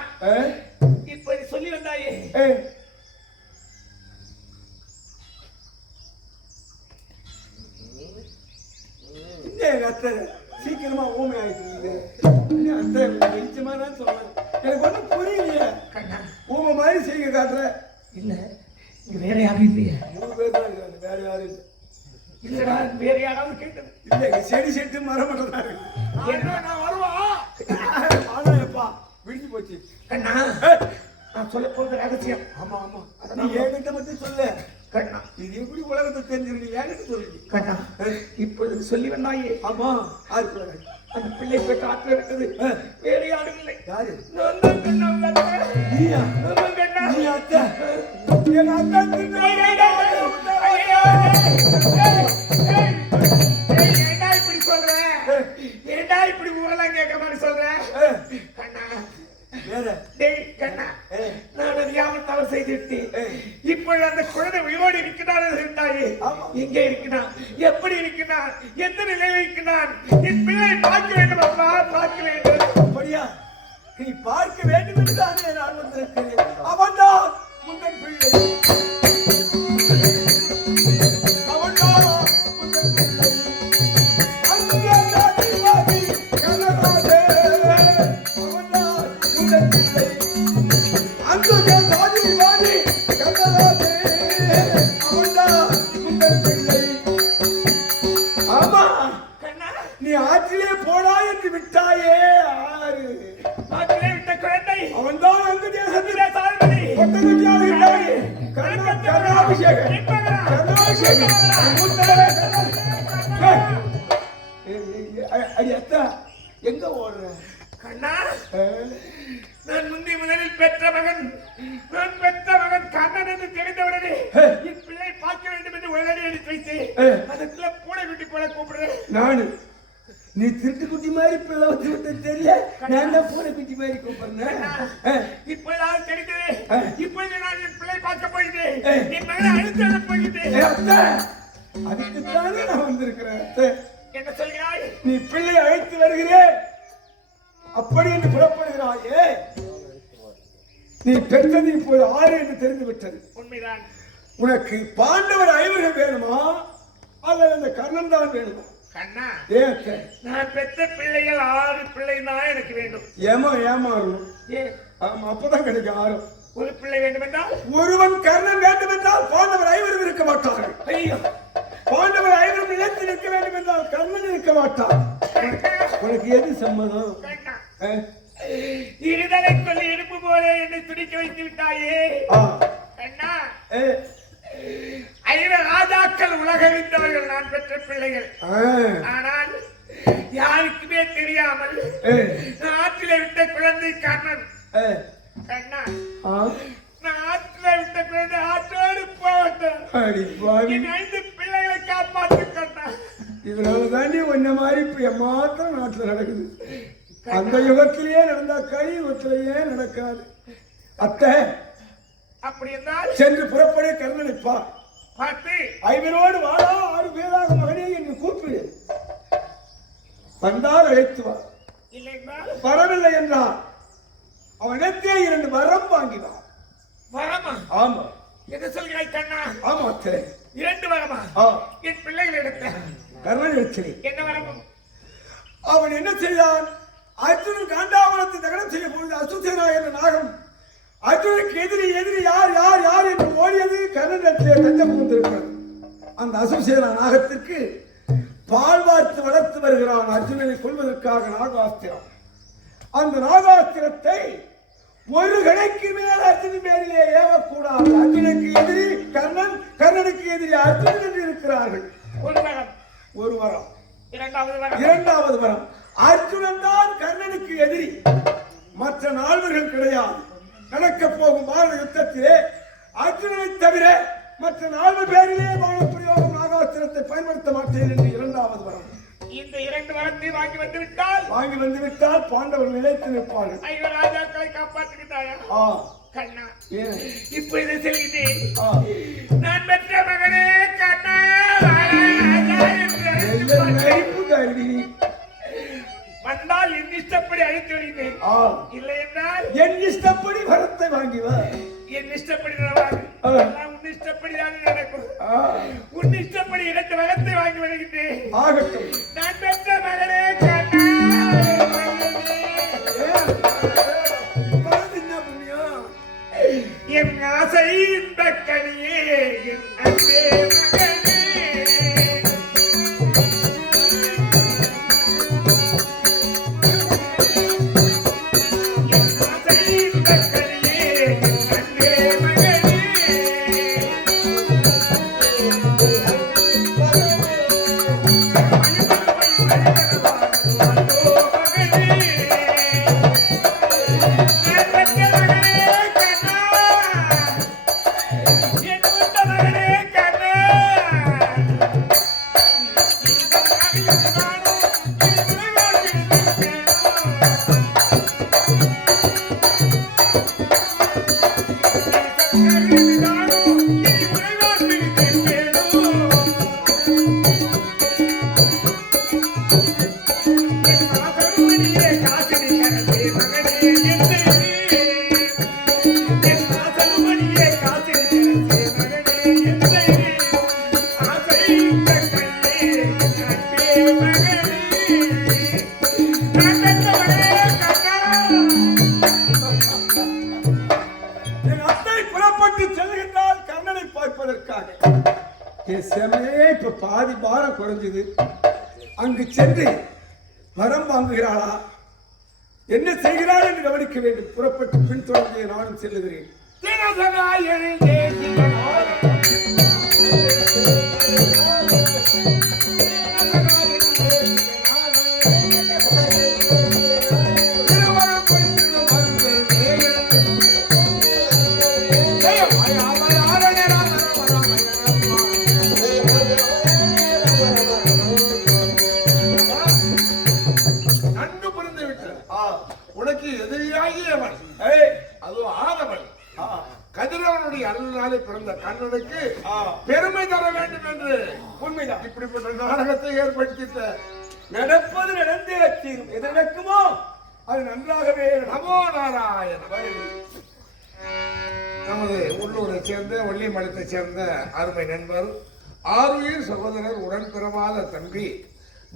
இப்ப சொல்லி வந்தாயே, எங்க அத்தை சீக்கிரமா ஊமை ஆயிட்டு அத்தை வெளிச்சமா தான் சொல்றேன். எனக்கு ஒண்ணும் புரியலையே. கண்ணா, ஊமை மாதிரி செய்ய காட்டுற. இல்ல இங்க வேற யாரும் இல்லையா? 3 பேர் தான் இருக்காங்க, வேற யாரும் இல்லை. இல்லடா, வேற யாராவது கேட்டது இல்ல, செடி செட்டு மரம் மட்டும் தான் இருக்கு. என்ன நான் வருவான்? ஆனா எப்பா விடிஞ்சு போச்சு. கண்ணா, நான் சொல்ல போறது ரகசியம். ஆமா ஆமா, நீ என்கிட்ட மட்டும் சொல்லு. கண்ணா, இது எப்படி உலகத்தை தெரிஞ்சிருக்கு? நீ என்கிட்ட சொல்லு. கண்ணா, இப்பொழுது சொல்லி வந்தாயே. ஆமா, ஆறு அந்த பிள்ளை பெற்ற ஆற்ற விட்டது வேற யாரும் இல்லை. யாரு? நான் தான் கண்ணா, உங்க அத்தை. நீயா? ஆமா கண்ணா. நீ அத்தை? என் அத்தை தின்னு ஏண்டா இப்படி சொல்ற? ஏண்டா இப்படி ஊரெல்லாம் கேட்க மாதிரி சொல்ற? கண்ணா, வேற டேய் கண்ணா, நான் அறியாமல் தவறு செய்து விட்டேன். இப்பொழுது அந்த குழந்தை உயிரோடு இருக்கிறான் இருந்தாயே, எங்கே இருக்கிறான்? எப்படி இருக்கிறான்? எந்த நிலையில் இருக்கிறான்? என் பிள்ளை பார்க்க வேண்டும் அப்பா, பார்க்க வேண்டும். அப்படியா? நீ பார்க்க வேண்டும் என்றுதானே நான் வந்திருக்கிறேன். அவன்தான் முந்தன் பிள்ளை. அவன்தான் முந்தன் பிள்ளை. அங்கே சாதிவாதி கனராஜே. அவன்தான் முந்தன் பிள்ளை. அங்கே சாதிவாதி கனராஜே. அவன்தான் முந்தன் பிள்ளை. ஆமா, கண்ணா, நீ ஆற்றிலே போடா என்று விட்டாயே. ஆறு பார்க்கவே விட்ட குழந்தை அவன்தான் அங்கு தேசத்தில் சார்பதி ஒட்டகத்தியாக இருந்தாயே. கருணாபிஷேகம் கருணாபிஷேகம் மூத்தவரே, அடி அத்தா எங்க ஓடுற? கண்ணா, நான் முந்தி முதலில் பெற்ற மகன், நான் பெற்ற மகன் கண்ணன் என்று தெரிந்தவுடனே என் பிள்ளை பார்க்க வேண்டும் என்று உடனடி எடுத்து வைத்தேன். அதுக்குள்ள பூனை குட்டி போல கூப்பிடுறேன். நானு நீ திருட்டு குட்டி மாதிரி பிள்ளை வச்சு விட்டு தெரியல. நான் தான் பூனை குட்டி மாதிரி கூப்பிடுறேன். இப்பொழுது தெரிந்தது. இப்பொழுது நான் என் பிள்ளை பார்க்க போயிட்டேன். என் மகனை அழுத்த போயிட்டேன். அத்தை, அதுக்குத்தானே நான் வந்திருக்கிறேன். அத்தை, என்ன சொல்கிறாய்? நீ பிள்ளை அழைத்து வருகிறேன் அப்படி என்று புறப்படுகிறாயே. நீ பெற்றது இப்போது 6 என்று தெரிந்து விட்டது. உண்மைதான். உனக்கு பாண்டவர் 5 வேணுமா அல்லது அந்த கர்ணன் தான் வேணுமா? கண்ணா, ஏன் நான் பெற்ற பிள்ளைகள் 6 பிள்ளை தான் எனக்கு வேண்டும். ஏமாறணும். ஏன்? ஆமா, அப்பதான் கிடைக்கும் 6. ஒரு பிள்ளை வேண்டும் என்றால் ஒருவன் கர்ணன் வேண்டும் என்றால் பாண்டவர் 5 இருக்க மாட்டார்கள். ஐயோ, பாண்டவர் 5 நிலைத்து நிற்க வேண்டும் என்றால் கர்ணன் இருக்க மாட்டான். உனக்கு எது சம்மதம்? கண்ணா, இருதலை கொள்ளி இடுப்பு போல என்னை துடிக்க வைத்து விட்டாயே. கண்ணா, 5 ராஜாக்கள் உலகறிந்தவர்கள் நான் பெற்ற பிள்ளைகள். ஆனால் யாருக்குமே தெரியாமல் ஆற்றில விட்ட குழந்தை கண்ணன். கண்ணா, நான் ஆற்றில விட்ட குழந்தை ஆற்றோடு போகட்டும். என் 5 பிள்ளைகளை காப்பாற்று கண்ணா. இதனாலதான் நீ ஒன்ன மாதிரி இப்ப மாத்திரம் நாட்டுல நடக்குது. அந்த யுகத்திலேயே நடந்தா கலியுகத்திலேயே நடக்காது. அத்தை, அப்படி என்றால் சென்று புறப்படே கர்ணனை பார்த்து 5 வாடா 6 பேராக மகனே என்று கூப்பிடு. வந்தால் அழைத்து வா. இல்லை என்றால் வரவில்லை என்றால் அவனத்தே 2 வரம் வாங்கினான். வரமா? ஆமா. என்ன சொல்கிறாய் கண்ணா? ஆமா அத்தை. 2 வரமா? என் பிள்ளைகள் எடுத்த கர்ணன் எடுத்து என்ன வரமும்? அவன் என்ன செய்தான்? அர்ஜுனன் காண்டாவனத்தை தகனம் செய்ய போது அசுசேனா என்ற நாகம் அர்ஜுனுக்கு எதிரி யார் யார் யார் என்று ஓடியது. கர்ணனிடத்திலே தஞ்சம் கொண்டிருக்கிறது. அந்த அசுசேனா நாகத்திற்கு பால் வார்த்து வளர்த்து வருகிறான் அர்ஜுனனை கொள்வதற்காக நாகாஸ்திரம். அந்த நாகாஸ்திரத்தை ஒரு கணைக்கு மேல் அர்ஜுனன் பேரிலே ஏவக்கூடாது. அர்ஜுனுக்கு எதிரி கர்ணன், கர்ணனுக்கு எதிரி அர்ஜுனன் என்று இருக்கிறார்கள். ஒரு வரம். இரண்டாவது வரம், அர்ஜுனன் தான் கர்ணனுக்கு எதிரி, மற்ற 4 கிடையாது. நடக்க போகும் பாரத யுத்தத்திலே அர்ஜுனனை தவிர மற்ற 4 பேரிலே பானப்பிரயோகம் பரலோகம் நாகாஸ்திரத்தை பயன்படுத்த மாட்டேன் என்று இரண்டாவது வரம். இந்த 2 வரத்தை வாங்கி வந்து விட்டால் பாண்டவர்கள் நிலைத்து நிற்பார்கள். ஐயோ ராஜாக்களை காப்பாற்றுகிறாயா கண்ணா? இப்ப இதை சொல்கிறேன். நான் பெற்ற மகனே கண்ணா வந்தால் என் இஷ்டப்படி அழைத்து வருகிறேன். இல்லை என்றால் என் இஷ்டப்படி வரத்தை வாங்கி வா. என் இஷ்டப்படி உன் இஷ்டப்படி தான் நடக்கும். உன் இஷ்டப்படி 2 வகத்தை வாங்கி வருகின்றேன். ஆகட்டும். நான் பெற்ற மகனே கண்ணா என் ஆசை இந்த கனியே என் அன்பே மகனே பாதி பாரம் குறைஞ்சது. அங்கு சென்று மரம் வாங்குகிறாளா, என்ன செய்கிறாள் என்று கவனிக்க வேண்டும். புறப்பட்டு பின்தொடர்ந்து நானும் செல்லுகிறேன். பிறந்த கண்ணனுக்கு பெருமை தர வேண்டும் என்று உண்மைதான் இப்படிப்பட்ட நாடகத்தை ஏற்படுத்திட்ட. நடப்பது நடந்தே தீரும். எது நடக்குமோ அது நன்றாகவே. நமோ நாராயண. நமது உள்ளூரை சேர்ந்த வள்ளிமலத்தை சேர்ந்த அருமை நண்பர் ஆருயிர் சகோதரர் உடன் பிறவாத தம்பி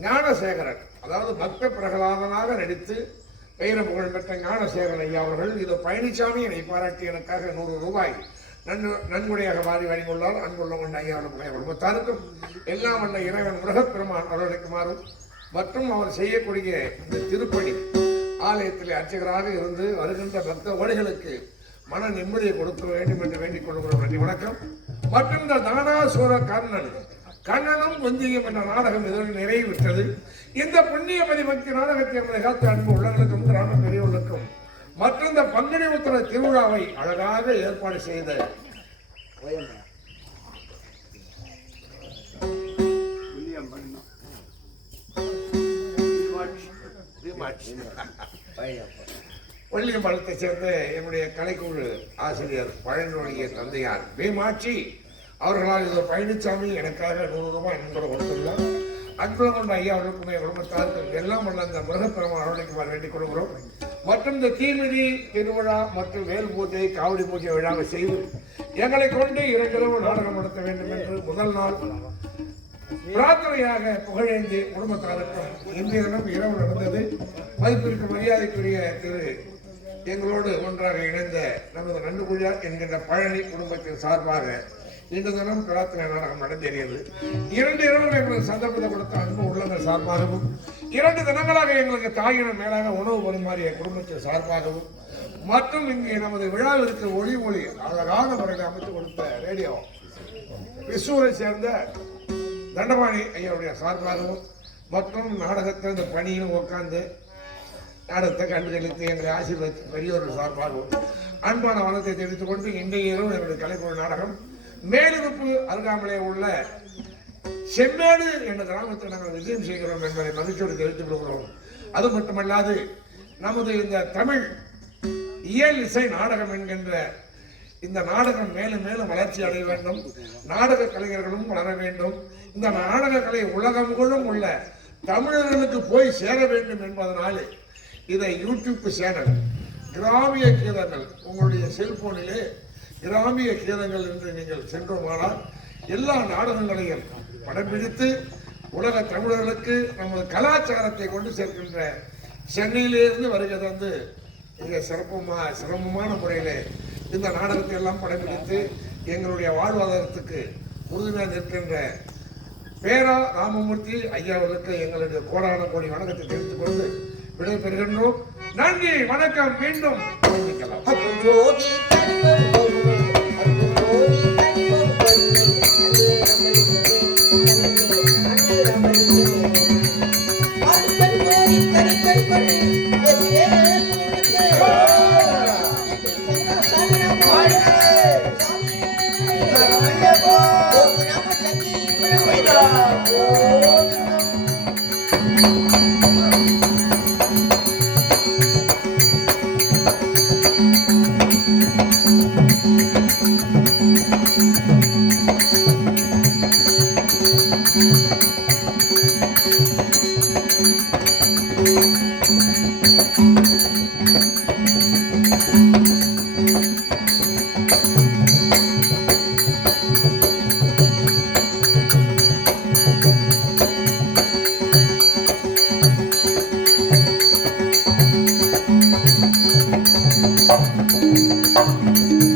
ஞானசேகரன், அதாவது பக்த பிரகலாதனாக நடித்து பெயர புகழ் பெற்ற ஞானசேகரன் ஐயா அவர்கள் இது பழனிசாமி என்னை பாராட்டி எனக்காக 100 ரூபாய் நன்கொடையாக மாறி வழங்கியுள்ளார். அன்புள்ள கொண்ட ஐயாவுடைய குடும்பத்தாருக்கும் எல்லாம் வந்த இறைவன் முருகப்பெருமான் வரவழைக்குமாறும் மற்றும் அவர் செய்யக்கூடிய இந்த திருப்பணி ஆலயத்தில் அர்ச்சகராக இருந்து வருகின்ற பக்த ஓடிகளுக்கு மன நிம்மதியை கொடுக்க வேண்டும் என்று வேண்டிக் கொள்கிறோம். நன்றி வணக்கம். மற்றும் இந்த தானாசூர கண்ணனும் கொஞ்சியும் என்ற நாடகம் இதோடு நிறைவுற்றது. இந்த புண்ணிய பதிபக்தி நாடகத்தை காத்த அன்பு உள்ளங்களுக்கும் கிராம பெரியவர்களுக்கும் மற்றும் இந்த பங்குனி உத்திர திருவிழாவை அழகாக ஏற்பாடு செய்த வள்ளியம்பலத்தை சேர்ந்த என்னுடைய கலைக்குழு ஆசிரியர் பழனியுடைய தந்தையார் பீமாட்சி அவர்களால் இது பழனிசாமி எனக்காக 100 ரூபாய் நன்கொடை கொடுத்துள்ளார். அன்புள்ள கொண்ட ஐயா அவர்களுக்குமே குடும்பத்தாருக்கு எல்லாம் வல்ல அந்த முருகப்பெருமான் அவர்களுக்கு வேண்டிக் கொள்கிறோம். மற்றும் இந்த தீமிதி திருவிழா மற்றும் வேல் பூஜை காவடி பூஜை விழாவை செய்து எங்களை கொண்டு 2 இரவு நாடகம் நடத்த வேண்டும் என்று முதல் நாள் பிரார்த்தனையாக புகழேந்தி குடும்பத்தாருக்கும் இன்றைய தினம் இரவு நடந்தது. மதிப்பிற்கு மரியாதைக்குரிய திரு எங்களோடு ஒன்றாக இணைந்த நமது நண்டுகுழா என்கின்ற பழனி குடும்பத்தின் சார்பாக இன்று தினம் பிரார்த்தனை நாடகம் நடந்தேறியது. 2 இரவு எங்களுக்கு சந்தர்ப்பத்தை கொடுத்த அன்பு உள்ளங்கள் சார்பாகவும் 2 தினங்களாக எங்களுக்கு தாயினம் மேலாக உணவு பரிமாறிய குடும்பத்தின் சார்பாகவும் மற்றும் இங்கே நமது விழாவிற்கு ஒளி அழகான முறையில் அமைத்து கொடுத்த ரேடியோ விசூரை சேர்ந்த தண்டபாணி ஐயாவுடைய சார்பாகவும் மற்றும் நாடகத்தில் இந்த பணியில் உட்கார்ந்து நாடகத்தை கண்டுகளித்து எங்களை ஆசீர்வதித்து பெரியோர்கள் சார்பாகவும் அன்பான வனத்தை தெரிவித்துக் கொண்டு இன்றைய இரவு எங்களுடைய கலைக்குழு நாடகம் மேலிருப்பு அருகாமலே உள்ள செம்மேடு என்ற கிராமத்தை நாங்கள் விஜயம் செய்கிறோம் என்பதை மகிழ்ச்சியோடு தெரிவித்துக் கொள்கிறோம். அது மட்டுமல்லாது நமது இந்த தமிழ் இயல் இசை நாடகம் என்கின்ற இந்த நாடகம் மேலும் மேலும் வளர்ச்சி அடைய வேண்டும். நாடக கலைஞர்களும் வளர வேண்டும். இந்த நாடக கலை உலகம் முழுவதும் உள்ள தமிழர்களுக்கு போய் சேர வேண்டும் என்பதனாலே இதை யூடியூப் சேனல் கிராமிய கீதங்கள் உங்களுடைய செல்போனிலே கிராமிய கீதங்கள் என்று நீங்கள் சென்றோமானால் எல்லா நாடகங்களையும் படம் பிடித்து உலக தமிழர்களுக்கு நமது கலாச்சாரத்தை கொண்டு சேர்க்கின்ற சென்னையிலிருந்து வருகை தந்து மிக சிரமமான முறையிலே இந்த நாடகத்தை எல்லாம் படம் பிடித்து எங்களுடைய வாழ்வாதாரத்துக்கு உறுதுணையாக நிற்கின்ற பேரா ராமமூர்த்தி ஐயாவர்களுக்கு எங்களுடைய கோடான கோடி வணக்கத்தை தெரிவித்துக் கொண்டு விடைபெறுகின்றோம். நன்றி, வணக்கம். மீண்டும் சந்திக்கலாம். Thank you.